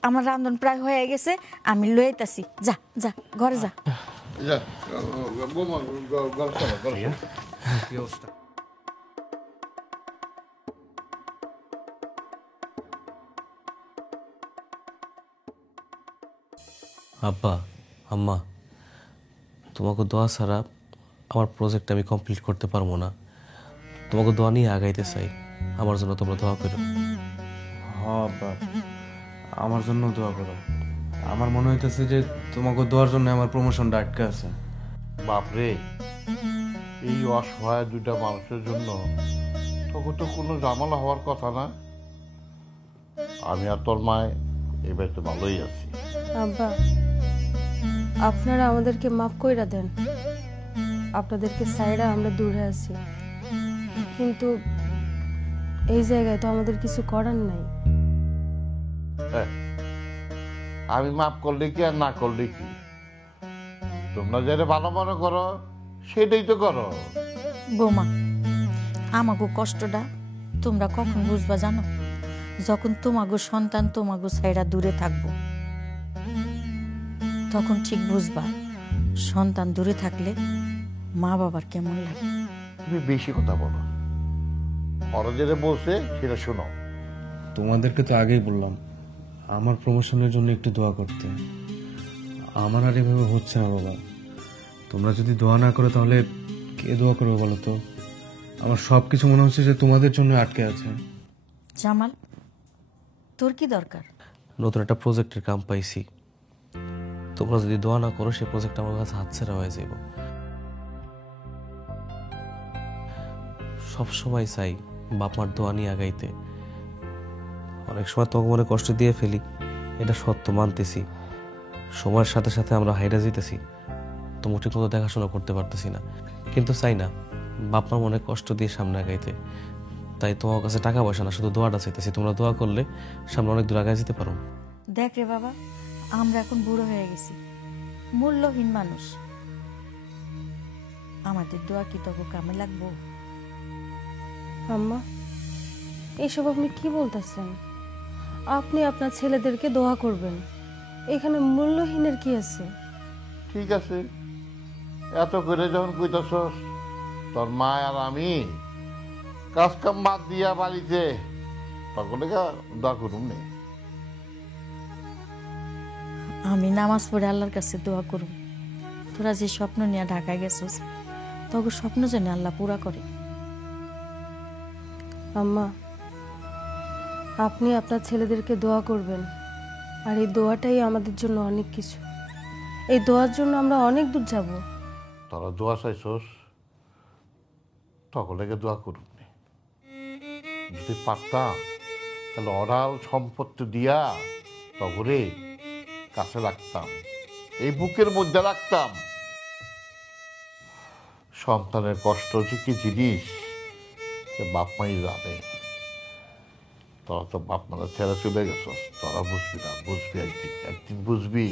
আমার রান্ধন প্রায় হয়ে গেছে, আমি লয়ে আইতাছি। যা যা, ঘরে যা। বৌমা গল্প করো। কি অবস্থা? আব্বা, আম্মা, তোমাকে দোয়া ছাড়া আমার প্রজেক্ট আমি কমপ্লিট করতে পারবো না। তোমাকে দোয়া নিয়ে আগাইতে চাই, আমার জন্য তোমরা দোয়া করো। হ্যাঁ আব্বা, আমার জন্য দোয়া করো। আমার মনে হইতেছে যে তোমাকে দোয়ার জন্য আমার প্রমোশনটা আটকে আছে। বাপরে, এই অসহায় দুইটা মানুষের জন্য তখন তো কোনো ঝামেলা হওয়ার কথা না। আমি আর তোর মায় এই বাড়িতে ভালোই আছি। আব্বা, আপনারা আমাদেরকে মাফ কইরা দেন। আপনাদেরকে সাইডা আমরা দূরে আছি, কিন্তু এই জায়গায় তো আমাদের কিছু করার নাই। হ্যাঁ, আমি মাফ করলে কি আর না করলে কি? তোমরা যেটা ভালো মনে করো সেটাই তো করো। বৌমা, আমাগো কষ্টটা তোমরা কখন বুঝবা জানো? যখন তোমাগো সন্তান তোমাগো ছাইরা দূরে থাকবো, তখন ঠিক বুঝবা সন্তান দূরে থাকলে মা বাবার কেমন লাগে। তুমি বেশি কথা বলো, ওরা যেটা বলছে সেটা শোনো। তোমাদেরকে তো আগেই বললাম আমার প্রমোশনের জন্য একটু দোয়া করতে। আমার আর এভাবে হচ্ছে না বাবা। তোমরা যদি দোয়া না করো তাহলে কে দোয়া করবে বলো তো? আমার সব কিছু মনে হচ্ছে যে তোমাদের জন্য আটকে আছে। জামাল, তোর কি দরকার? নতুন একটা প্রজেক্টের কাম পাইছি, তোমরা যদি দোয়া না করো সেই প্রজেক্ট আমার কাছে হাতছাড়া হয়ে যাবে। সবসময় চাই বাপ মার দোয়া নিয়ে আগাইতে। অনেক সময় তোমাকে মনে কষ্ট দিয়ে ফেলি, এটা সত্য মানতেছি। সময়ের সাথে সাথে আমরা হাইরা যেতেছি, তোমার ঠিক মতো দেখাশোনা করতে পারতেছি না, কিন্তু চাই না বাপ মার মনে কষ্ট দিয়ে সামনে আগাইতে। তাই তোমার কাছে টাকা পয়সা না, শুধু দোয়াটা চাইতেছি। তোমরা দোয়া করলে সামনে অনেক দূর আগায় যেতে পারো। দেখ রে বাবা, আমরা এখন বুড়ো হয়ে গেছি, মূল্যহীন মানুষ। আমাদের দোয়া কি তবু কামে লাগবো? আম্মা, এসব আপনি কি বলতেছেন? আপনি আপনার ছেলেদেরকে দোয়া করবেন, এখানে মূল্যহীনের কি আছে? ঠিক আছে, এত করে যখন কইতাছস, তোর মা আর আমি কাজ কাম বাদ দিয়া বাড়িতে তখন দোয়া করুম নে। আমি নামাজ পড়ে আল্লাহর কাছে দোয়া করব, তোরা যে স্বপ্ন নিয়ে ঢাকায় গেছিস তখন স্বপ্ন যেন আল্লাহ পুরা করে। আম্মা, আপনি আপনার ছেলেদেরকে দোয়া করবেন, আর এই দোয়াটাই আমাদের জন্য অনেক কিছু। এই দোয়ার জন্য আমরা অনেক দূর যাব। তোরা দোয়া চাইছস, তখন দোয়া করুম নে। যদি পারতাম তাহলে অঢাল সম্পত্তি দিয়া তগরে কাছে রাখতাম, এই বুকের মধ্যে রাখতাম। সন্তানের কষ্ট যে কি জিনিস বাপ মাই জানে। তোরা তো বাপ মারা ছেড়ে চলে গেছ, তোরা বুঝবি না, বুঝবি একদিন, একদিন বুঝবি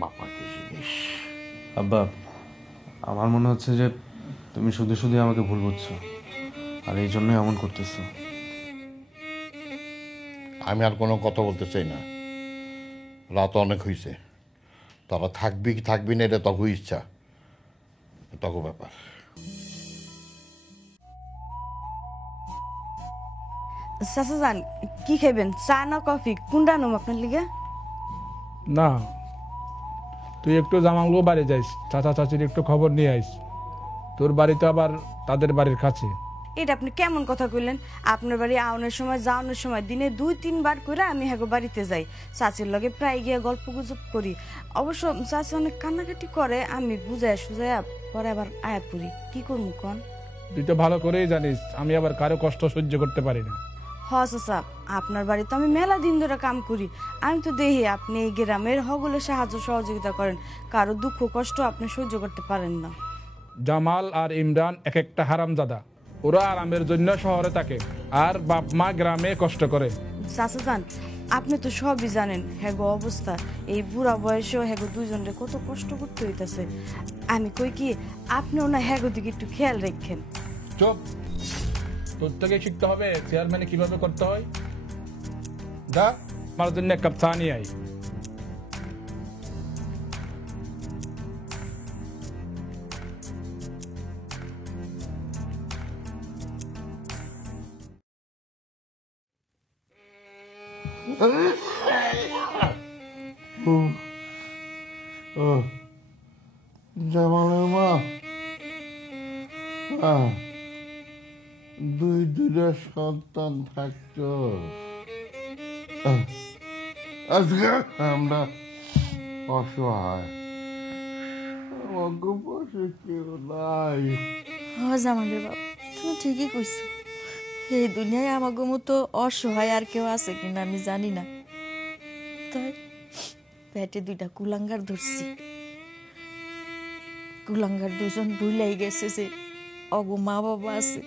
বাপ মা কি জিনিস। আব্বা, আমার মনে হচ্ছে যে তুমি শুধু শুধু আমাকে ভুল বুঝছো, আর এই জন্য এমন করতেছো। আমি আর কোনো কথা বলতে চাই না, রাত অনেক হয়েছে। তোরা থাকবি কি থাকবি না এটা তখন ইচ্ছা, তখন ব্যাপার। চাচা যান, কি খাইবেন? চা না কফি? কোনটা নম আপনার লিগে? না, তুই একটু জামালগো বাড়ি যাইস, চাচা চাচির একটু খবর নিয়ে আইস। তোর বাড়ি তো আবার তাদের বাড়ির কাছে। এটা আপনি কেমন কথা কইলেন? আপনার বাড়ি আউনের সময় যাওয়ানোর সময় দিনে 2-3 বার করে আমি হ্যাগো বাড়িতে যাই, চাচির লগে প্রায় গিয়ে গল্প গুজব করি। অবশ্য চাচি অনেক কান্নাকাটি করে, আমি বুঝাই সুজাইয়া পরে আবার আয়া পড়ি। কি করবো কন? তুই তো ভালো করেই জানিস আমি আবার কারো কষ্ট সহ্য করতে পারি না। হ চাচা, আপনার বাড়ি তো আমি মেলা দিন ধরে কাম করি, আমি তো দেখি আপনি এই গ্রামের হগুলো সাহায্য সহযোগিতা করেন, কারো দুঃখ কষ্ট আপনি সহ্য করতে পারেন না। জামাল আর ইমরান এক একটা হারামজাদা, ওরা আরামের জন্য শহরে থাকে আর বাপ মা গ্রামে কষ্ট করে। চাচা যান, আপনি তো সবই জানেন হ্যাগো অবস্থা, এই বুড়া বয়সেও হ্যাগো দুইজনের কত কষ্ট করতে হইতেছে। আমি কই কি আপনিও না হ্যাগো দিকে একটু খেয়াল রাখেন। চুপ, তোর থেকে শিখতে হবে চেয়ারম্যানে কিভাবে করতে হয়। যা, আমার জন্য এক কাপ চা নিয়ে আই। জামালের মা, দুইটা সন্তান থাকতো, আজকে আমরা অসহায়, আমার পাশে কেউ নাই। জামালের বাবা, তুমি ঠিকই কইছো। এই দুনিয়ায় আমাগো মতো অসহায় আর কেউ আছে কিনা আমি জানি না, তাই পেটে 2টা কুলাঙ্গার ধরছি। কুলাঙ্গার দুজন ভুলাই গেছে যে অগো মা বাবা আছে,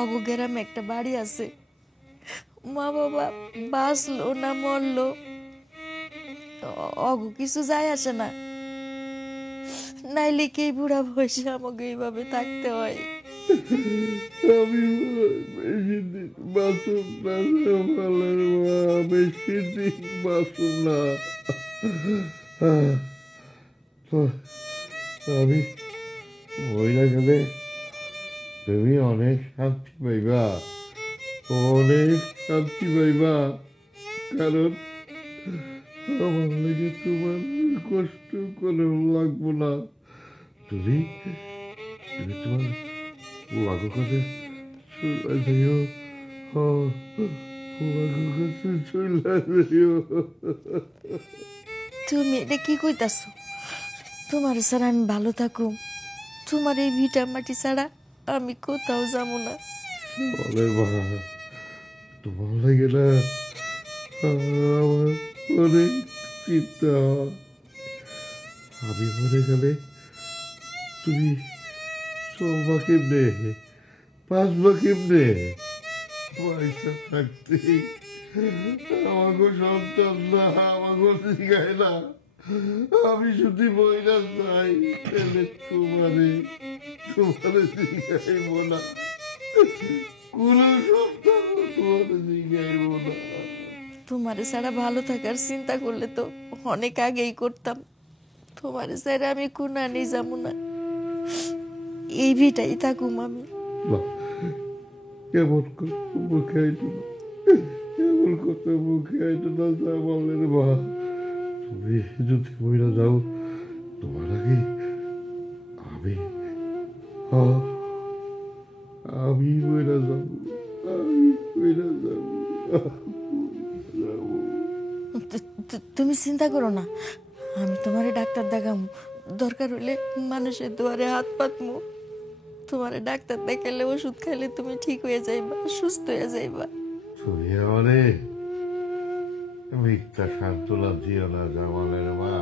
অগো গ্রামে একটা বাড়ি আছে। মা বাবা বাঁচলো না মরলো অগু কিছু যায় আসে না, নাইলে কি বুড়া বয়সে আমাকে এইভাবে থাকতে হয়? আমি বেশি দিন বাঁচুন না জামালের মা, বেশি দিন বাঁচুন না। আমি মহিলা গেলে তুমি অনেক শান্তি পাইবা, অনেক শান্তি পাইবা, কারণ আমার লেগে তোমার কষ্ট করে লাগবো না। তুমি তুমি তোমার লাগো কাছে চলে যাইও, লাগো কাছে চলে যাইও। তুমি এটা কি কইতাছ? তোমার ছাড়া আমি ভালো থাকুম? তোমার এই ভিটা মাটি ছাড়া আমি কোথাও যাবো না। বলে মা, তোমার লাগে না আমার অনেক চিন্তা হয়। আমি মরে গেলে তুমি চলবা কেমনে, বাঁচবা কেমনে? পয়সা থাকতে আমাকে সন্তান না, আমাকে শিখায় না। আমি শুধু বইরা চাই, তোমারে তোমারে শিখাইব না, কোন সন্তান তোমারে শিখাইব না। তোমারে ছাড়া ভালো থাকার চিন্তা করলে তো অনেক আগেই করতাম। তোমারে ছাড়া আমি কোনানি যাবো না, এই ভিটাই থাকুম আমি। কেমন কথা মুখে আইতো না, কেমন কথা মুখে আইতো না জামালের মা। তুমি যদি বইরা যাও, তোমার আগে আমি বইরা যাব, আমি বইরা যাব। তুমি চিন্তা করো না, আমি তোমারে ডাক্তার দেখাম, দরকার হলে মানুষের দুয়ারে হাত পাতমু। তোমারে ডাক্তার দেখালে ওষুধ খাইলে তুমি ঠিক হয়ে যাইবা, সুস্থ হয়ে যাইবা। তুমি আমারে মিথ্যা সান্ত্বনা দিও না জামালের মা।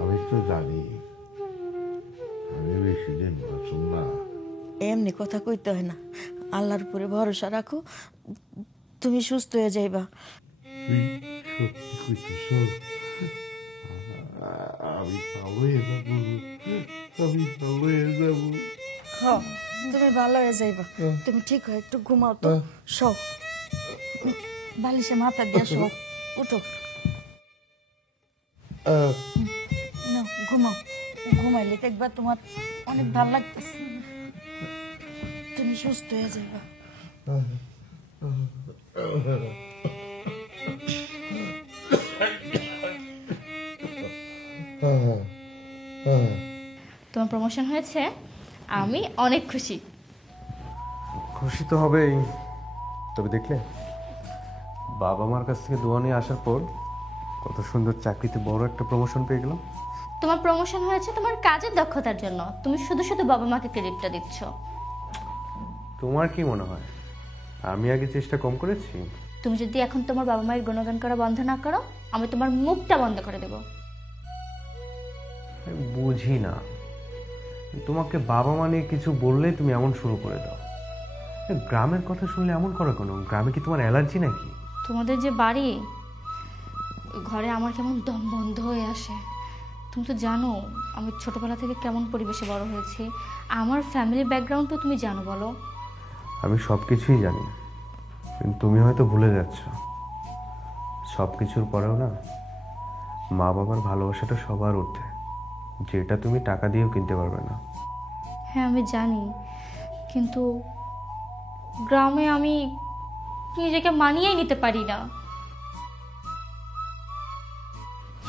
আমি তো জানি আমি বেশি দিন বাঁচুম না। এমনি কথা কইতে হয় না, আল্লাহর উপরে ভরসা রাখো, তুমি সুস্থ হয়ে যাইবা। তুই সত্যি কইতেছ? আমি ভালো হয়ে যাবো, আমি ভালো হয়ে যাবো। হ্যাঁ, তুমি ভালো হয়ে যাইবা। তুমি ঠিক হয় একটু ঘুমাও তো, শো, বালিশে মাথা দিয়ে শো, উঠো, না ঘুমাও। ঘুমাইলে দেখবা তোমার অনেক ভালো লাগতেছে, তুমি সুস্থ হয়ে যাইবা। তোমার প্রমোশন হয়েছে, আমি অনেক খুশি। খুশি তো হবেই, তবে দেখলে বাবা মার কাছ থেকে দোয়া নিয়ে আসার পর কত সুন্দর চাকরিতে বড় একটা প্রমোশন পেয়ে গেলাম। তোমার প্রমোশন হয়েছে তোমার কাজের দক্ষতার জন্য, তুমি শুধু শুধু বাবা মাকে ক্রেডিটটা দিচ্ছ। তোমার কি মনে হয় আমি আগে চেষ্টা কম করেছি? তুমি যদি এখন তোমার বাবা মায়ের গুণগান করা বন্ধ না করো, আমি তোমার মুখটা বন্ধ করে দেব। বুঝি না, তোমাকে বাবা মা নিয়ে কিছু বললেই তুমি এমন শুরু করে দাও। গ্রামের কথা শুনলে এমন করো কেন? গ্রামে কি তোমার অ্যালার্জি নাকি? তোমাদের যে বাড়ি, ঘরে আমার কেমন দম বন্ধ হয়ে আসে। তুমি তো জানো আমি ছোটবেলা থেকে কেমন পরিবেশে বড় হয়েছি, আমার ফ্যামিলি ব্যাকগ্রাউন্ড তো তুমি জানো। বলো। আমি সব কিছুই জানি, কিন্তু তুমি হয়তো ভুলে যাচ্ছ সব কিছুর পরেও না মা বাবার ভালোবাসাটা সবার ঊর্ধ্বে, যেটা তুমি টাকা দিয়েও কিনতে পারবে না। হ্যাঁ আমি জানি, কিন্তু গ্রামে আমি নিজেকে মানিয়েই নিতে পারি না।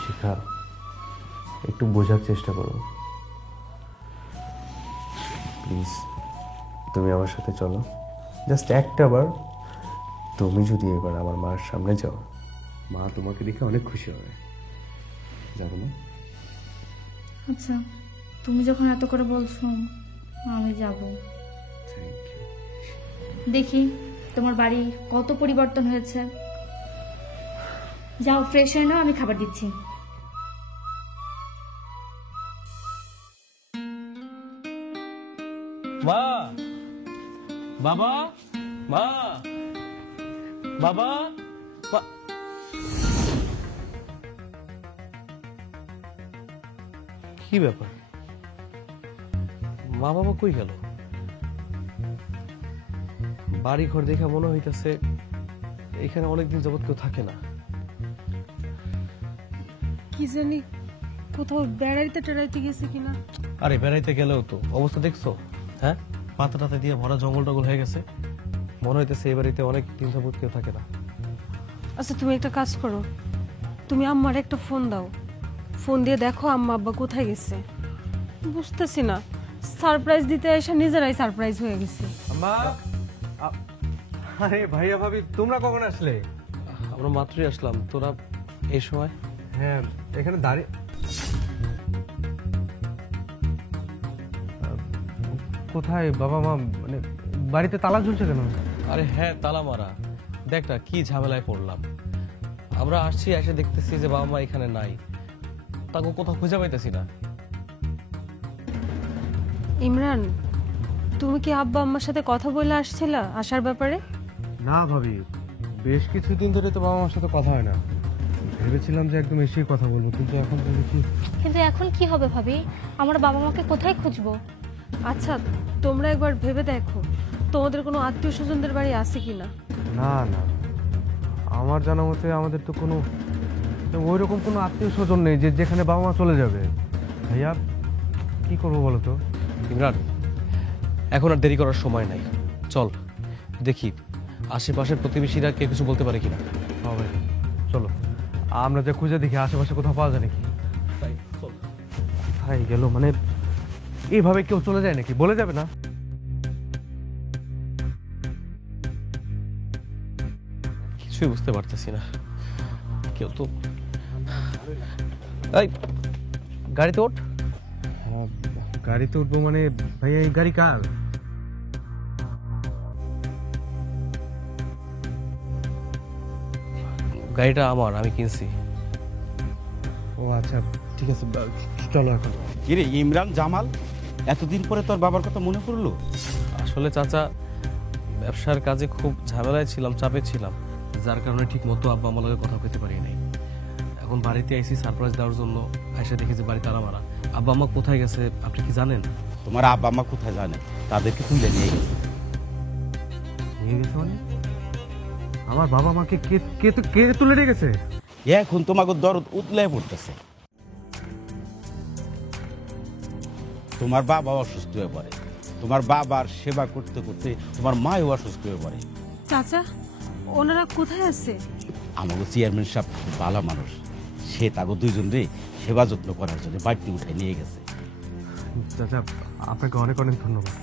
শিখা, একটু বোঝার চেষ্টা করো প্লিজ। তুমি আমার সাথে চলো, জাস্ট একটা বার। তুমি যদি এবার আমার মার সামনে যাও, মা তোমাকে দেখে অনেক খুশি হবে, যাবো না? আচ্ছা, তুমি যখন এত করে বলছো আমি যাব। দেখি তোমার বাড়ি কত পরিবর্তন হয়েছে। যাও ফ্রেশ হয়ে নাও, আমি খাবার দিচ্ছি। মা, বাবা, মা, বাবা, কি ব্যাপার, মা বাবা কই গেল? বাড়ি ঘর দেখে মনে হইতেছে এখানে অনেকদিন যাবত কেউ থাকে না। কি জানি কোথাও বেড়াইতে টেড়াইতে গেছে কিনা। আরে বেড়াইতে গেলেও তো অবস্থা দেখছো, হ্যাঁ, পাতা টাতা দিয়ে ভরা জঙ্গল টঙ্গল হয়ে গেছে। মনে হইতেছে এই বাড়িতে অনেক দিন যাবত কেউ থাকে না। আচ্ছা তুমি একটা কাজ করো, তুমি আম্মার একটা ফোন দাও, ফোন দিয়ে দেখো আম্মা আব্বা কোথায় গেছে। বুঝতেছি না, সারপ্রাইজ দিতে এসে নিজেরাই সারপ্রাইজ হয়ে গেছে। মা, আরে ভাইয়া ভাবি তোমরা কখন আসলে? আমরা মাত্রই আসলাম, তোরা এই সময়? হ্যাঁ, এখানে দাঁড়িয়ে কোথায় বাবা মা, মানে বাড়িতে তালা ঝুলছে কেন? আরে হ্যাঁ, তালা মারা। দেখ না কি ঝামেলায় পড়লাম। আমরা আসছি, এসে দেখতেছি যে বাবা মা এখানে নাই, তাকে কোথাও খুঁজে পাইতেছি না। ইমরান, তুমি কি আব্বা আম্মার সাথে কথা বলে আসছিলা আসার ব্যাপারে? না ভাবি, বেশ কিছুদিন ধরে তো বাবা মার সাথে কথা হয় না। ভেবেছিলাম যে একদম এসেই কথা বলবো, কিন্তু এখন ভেবেছি। কিন্তু এখন কি হবে ভাবি? আমরা বাবা মাকে কোথায় খুঁজবো? আচ্ছা তোমরা একবার ভেবে দেখো তোমাদের কোনো আত্মীয় স্বজনদের বাড়ি আছে কিনা। না না, আমার জানা মতে আমাদের তো কোনো ওই রকম কোনো আত্মীয় স্বজন নেই যে যেখানে বাবা মা চলে যাবে। ভাইয়া কি করবো বলো তো? ইমরান, এখন আর দেরি করার সময় নাই, চল দেখি আশেপাশের প্রতিবেশীরা কেউ কিছু বলতে পারে কিনা। হ্যাঁ ভাই, চলো আমরা যা খুঁজে দেখি আশেপাশে কোথাও পাওয়া যায় নাকি। কোথায় গেল, মানে এইভাবে কেউ চলে যায় নাকি? বলে যাবে না? কিছুই বুঝতে পারতেছি না, কেউ তো। এই গাড়িতে ওঠ। হ্যাঁ, গাড়িতে উঠবো মানে ভাইয়া এই গাড়ি কার? গাড়িটা আমার, আমি কিনছি। ও আচ্ছা, ঠিক আছে, চলো এখন। কিরে ইমরান, জামাল, এতদিন পরে তোর বাবার কথা মনে পড়লো? আসলে চাচা, ব্যবসার কাজে খুব ঝামেলায় ছিলাম, চাপে ছিলাম, যার কারণে ঠিক মতো আব্বা আমার লগে কথা কইতে পারি নাই। এখন বাড়িতে আইসি সারপ্রাইজ দেওয়ার জন্য, এসে দেখি যে বাড়ি তালা মারা। আব্বা আম্মা কোথায় গেছে আপনি কি জানেন? তোমার আব্বা আম্মা কোথায় জানে? তাদেরকে তুলে নিয়ে গেছে। নিয়ে গেছে মানে? আমার বাবা মাকে কে তুলে নিয়ে গেছে? এখন তোমাকে দরদ উতলে পড়তেছে। তোমার বাবা অসুস্থ হয়ে পড়ে, তোমার বাবার সেবা করতে করতে তোমার মাও অসুস্থ হয়ে পড়ে। চাচা ওনারা কোথায় আছে? আমাকে চেয়ারম্যান সাহেব খুব ভালো মানুষ, সে তাকে দুইজন রে সেবা যত্ন করার জন্য বাড়িতে উঠে নিয়ে গেছে। চাচা আপনাকে অনেক অনেক ধন্যবাদ,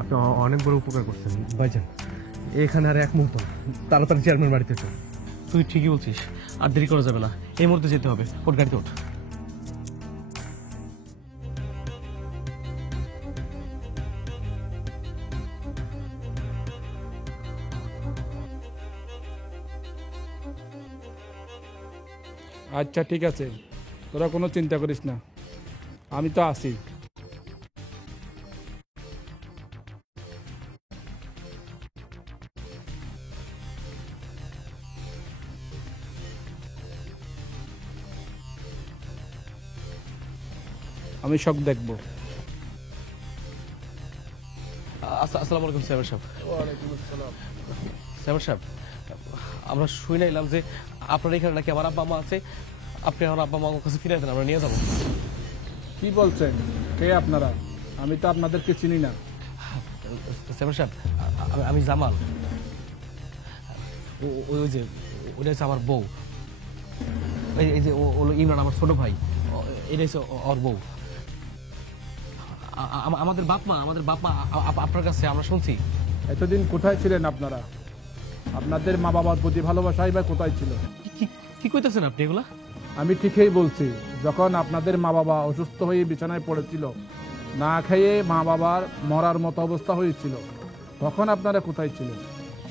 আপনি অনেক বড় উপকার করছেন। ভাইজান এখানে আর এক মুহূর্ত না, তাড়াতাড়ি চেয়ারম্যান বাড়িতে চল। তুই ঠিকই বলছিস, আর দেরি করা যাবে না, এই মুহূর্তে যেতে হবে। ওর গাড়িতে ওঠ। আচ্ছা ঠিক আছে, তোরা কোনো চিন্তা করিস না, আমি তো আছি। আমি সব দেখবো। আসসালামু আলাইকুম চেয়ারম্যান সাহেব। চেয়ারম্যান সাহেব, আমরা শুনে এলাম যে আপনার এখানে নাকি আমার আব্বা মা আছে। আপনি আমার আব্বা মার কাছে ফিরে দেন, আমরা নিয়ে যাবো। কি বলছেন? কে আপনারা? আমি তো আপনাদেরকে চিনি না। চেয়ারম্যান সাহেব, আমি জামাল। ওই যে ওটা হচ্ছে আমার বউ। এই যে ইমরান আমার ছোট ভাই, এটা হচ্ছে ওর বউ। আমাদের বাপ মা আপনার কাছে আমরা শুনছি। এতদিন কোথায় ছিলেন আপনারা? আপনাদের মা বাবার প্রতি ভালোবাসাই বা কোথায় ছিল? কি কইতেছেন আপনি এগুলা? আমি ঠিকই বলছি, যখন আপনাদের মা বাবা অসুস্থ হয়ে বিছানায় পড়েছিল, না খেয়ে মা বাবার মরার মতো অবস্থা হয়েছিল, তখন আপনারা কোথায় ছিলেন?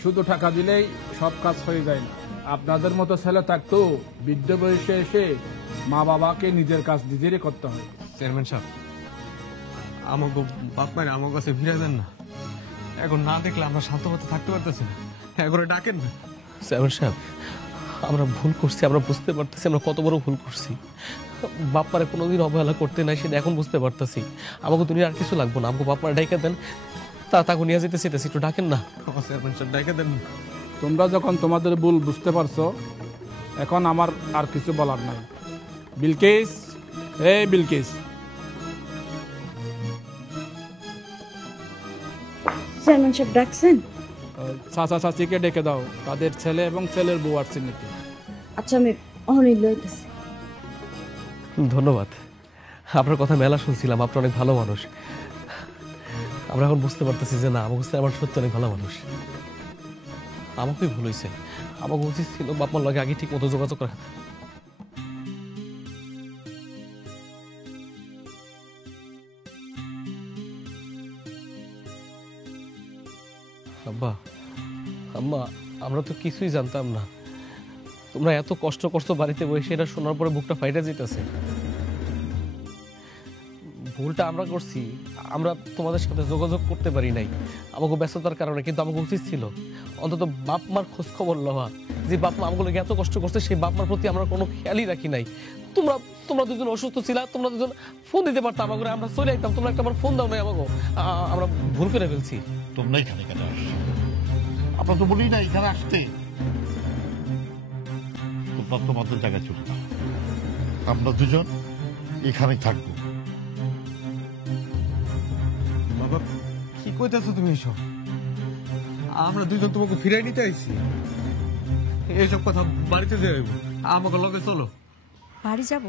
শুধু টাকা দিলেই সব কাজ হয়ে যায় না। আপনাদের মতো ছেলে থাকতো বৃদ্ধ বয়সে এসে মা বাবাকে নিজের কাজ নিজেরই করতে হয়। চেয়ারম্যান সাহেব, আমাকে বাপ মায়ের আমার কাছে ফিরে দেন না। এখন না দেখলে আমরা শান্ত মতো থাকতে পারতেছি না, একবারে ডাকেন না। চেয়ারম্যান সাহেব, আমরা ভুল করছি, আমরা বুঝতে পারতেছি আমরা কত বড় ভুল করছি। বাপ্পারে কোনোদিন অবহেলা করতে নাই, সেটা এখন বুঝতে পারতেছি। আমাকে দুনিয়া আর কিছু লাগবো না, আমাকে বাপ্পারে ডাইকা দেন, তাকে নিয়ে যেতে চাইতেছি, একটু ডাকেন না চেয়ারম্যান সাহেব, ডাইকা দেন। তোমরা যখন তোমাদের ভুল বুঝতে পারছো, এখন আমার আর কিছু বলার নাই। বিলকিস, এই বিলকিস, চেয়ারম্যান সাহেব ডাকছেন? চাচা চাচিকে ডেকে দাও, তাদের ছেলে এবং ছেলের বউ আসছে নাকি। আচ্ছা, আমি অনেক লইতেছি। ধন্যবাদ, আপনার কথা মেলা শুনছিলাম, আপনি অনেক ভালো মানুষ। আমরা এখন বুঝতে পারতেছি যে না, আমাকে আমার সত্যি অনেক ভালো মানুষ। আমাকেই ভুল হয়েছে, আমাকে উচিত ছিল বাপমার লগে আগে ঠিক মতো যোগাযোগ করা। আব্বা, আম্মা, আমরা তো কিছুই জানতাম না। তোমরা এত কষ্ট করছো বাড়িতে বসে, এটা শোনার পরে বুকটা ফাইটা যেতেছে। ভুলটা আমরা করছি, আমরা তোমাদের সাথে যোগাযোগ করতে পারি নাই আমাকে ব্যস্ততার কারণে, কিন্তু আমাকে উচিত ছিল অন্তত বাপ মার খোঁজ খবর লওয়া। যে বাপ মা আমাগুলোকে এত কষ্ট করছে, সেই বাপ মার প্রতি আমরা কোনো খেয়ালই রাখি নাই। তোমরা দুজন অসুস্থ ছিলা, তোমরা দুজন ফোন দিতে পারতাম আমাকে, আমরা চলে যেতাম, তোমরা একটা ফোন দাও নাই আমাকে। আমরা ভুল করে ফেলছি। তোমরা এখানে কেন আসছো? আমরা তো বলি না এখানে আসতে। তোমরা তোমাদের জায়গায় চলে যাও, আমরা দুজন এখানেই থাকবো। বাবা, কি কইতাছো তুমি এসব? আমরা দুজন তোমাকে ফিরাই নিতে আইছি। এসব কথা বাড়িতে যাইব, আমাকে লগে চলো। বাড়ি যাব?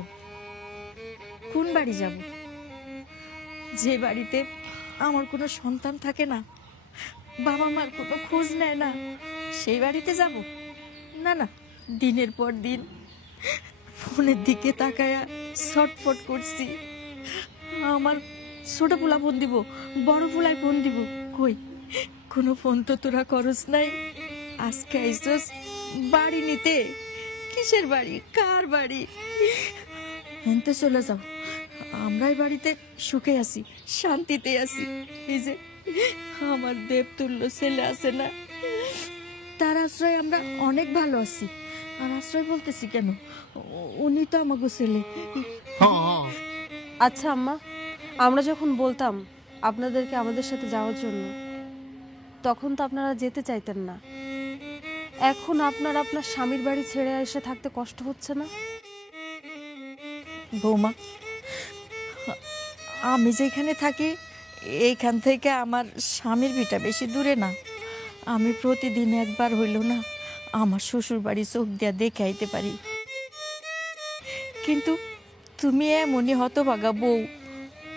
কোন বাড়ি যাব? যে বাড়িতে আমার কোনো সন্তান থাকে না, বাবা মার কোনো খোঁজ নেয় না, সেই বাড়িতে যাব? না না, দিনের পর দিন ফোনের দিকে তাকায়া ছটফট করছি। আমার ছোট পোলা ফোন দিব, বড় পোলায় ফোন দিব, কই কোনো ফোন তো তোরা করস নাই। আজকে আইসস বাড়ি নিতে। কিসের বাড়ি, কার বাড়ি? হেনতে চলে যাও, আমরাই বাড়িতে সুখে আছি, শান্তিতে আছি। এই যে আমার দেবতুল্য ছেলে আছে না, তার আশ্রয় আমরা অনেক ভালো আছি। আর আশ্রয় বলতেছি কেন, উনি তো আমাকে ছেলে। আচ্ছা আম্মা, আমরা যখন বলতাম আপনাদেরকে আমাদের সাথে যাওয়ার জন্য, তখন তো আপনারা যেতে চাইতেন না। এখন আপনার স্বামীর বাড়ি ছেড়ে এসে থাকতে কষ্ট হচ্ছে না? বৌমা, আমি যেখানে থাকি এইখান থেকে আমার স্বামীর ভিটা বেশি দূরে না। আমি প্রতিদিন একবার হইল না আমার শ্বশুর বাড়ি চোখ দিয়া দেখে আইতে পারি। কিন্তু তুমি এমনই হতভাগা বউ।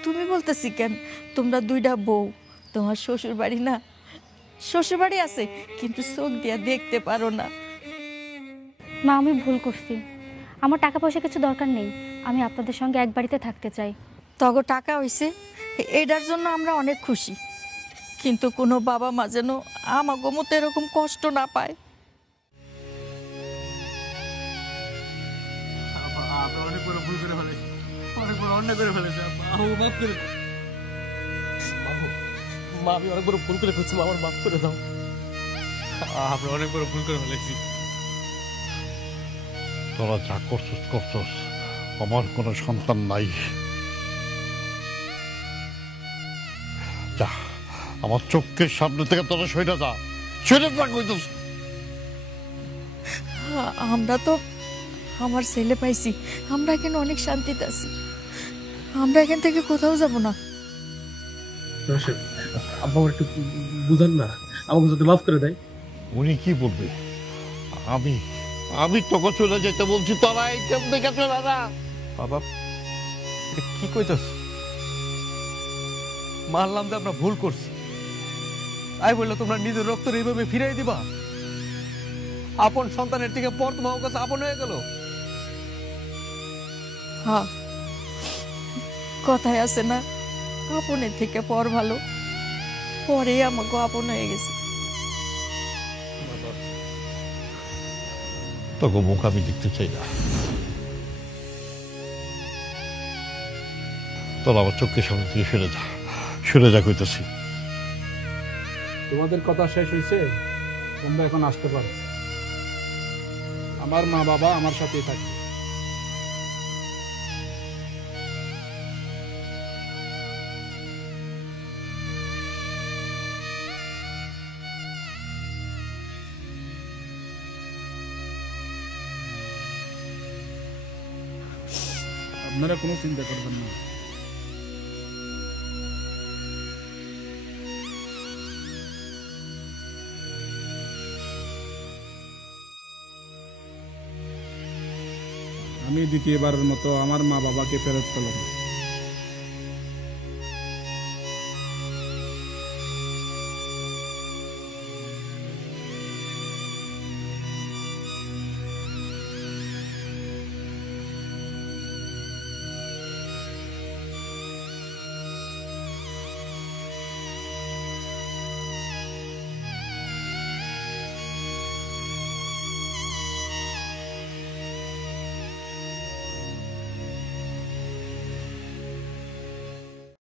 তুমি বলতেছি কেন, তোমরা দুইটা বউ, তোমার শ্বশুর বাড়ি না, শ্বশুর বাড়ি আছে কিন্তু চোখ দিয়া দেখতে পারো না। মা, আমি ভুল করছি, আমার টাকা পয়সা কিছু দরকার নেই, আমি আপনাদের সঙ্গে এক বাড়িতে থাকতে চাই। তগো টাকা হইছে, এটার জন্য আমরা অনেক খুশি, কিন্তু কোনো বাবা মা যেন আমাগো মতো এরকম কষ্ট না পায়। অনেক বড় ভুল করে ফেলেছি, অনেক বড় অন্যায় করে ফেলেছি। মাফ করে দাও। মা, আমি অনেক বড় ভুল করে ফেলছি, আমার মাফ করে দাও। আমরা অনেক বড় ভুল করে ফেলেছি। তোরা যা করছস করছস, আমার কোনো সন্তান নাই। যা, আমার চোখের সামনে থেকে তোরা সইটা যা, সইটা যা কইছস। আমরা তো আমার ছেলে পাইছি, আমরা এখানে অনেক শান্তিতে আছি, আমরা এখান থেকে কোথাও যাব না। আব্বা আমার একটু বুঝান না, আমাকে যদি মাফ করে দেয়। উনি কি বলবে? আমি তোকে চলে যেতে বলছি, তোরা এইখান থেকে চলে যা। বাবা, এটা কি কইতাছ? মানলাম যে আমরা ভুল করছি, তাই বললো তোমরা নিজের রক্ত এইভাবে ফিরাই দিবা? আপন সন্তানের থেকে পর তোমার কাছে আপন হয়ে গেল। হ্যাঁ, কথায় আছে না, আপনের থেকে পর ভালো, পরে আমাকে আপন হয়ে গেছে। তোকে মুখ আমি দেখতে চাই না। তোরা আমার চোখের সামনে থেকে সরে যা কইতেছি। তোমাদের কথা শেষ হয়েছে, তোমরা এখন আসতে পারো। আমার মা বাবা আমার সাথেই থাকবে। আপনারা কোনো চিন্তা করবেন না। আমি দ্বিতীয়বারের মতো আমার মা বাবাকে ফেরত পেলাম।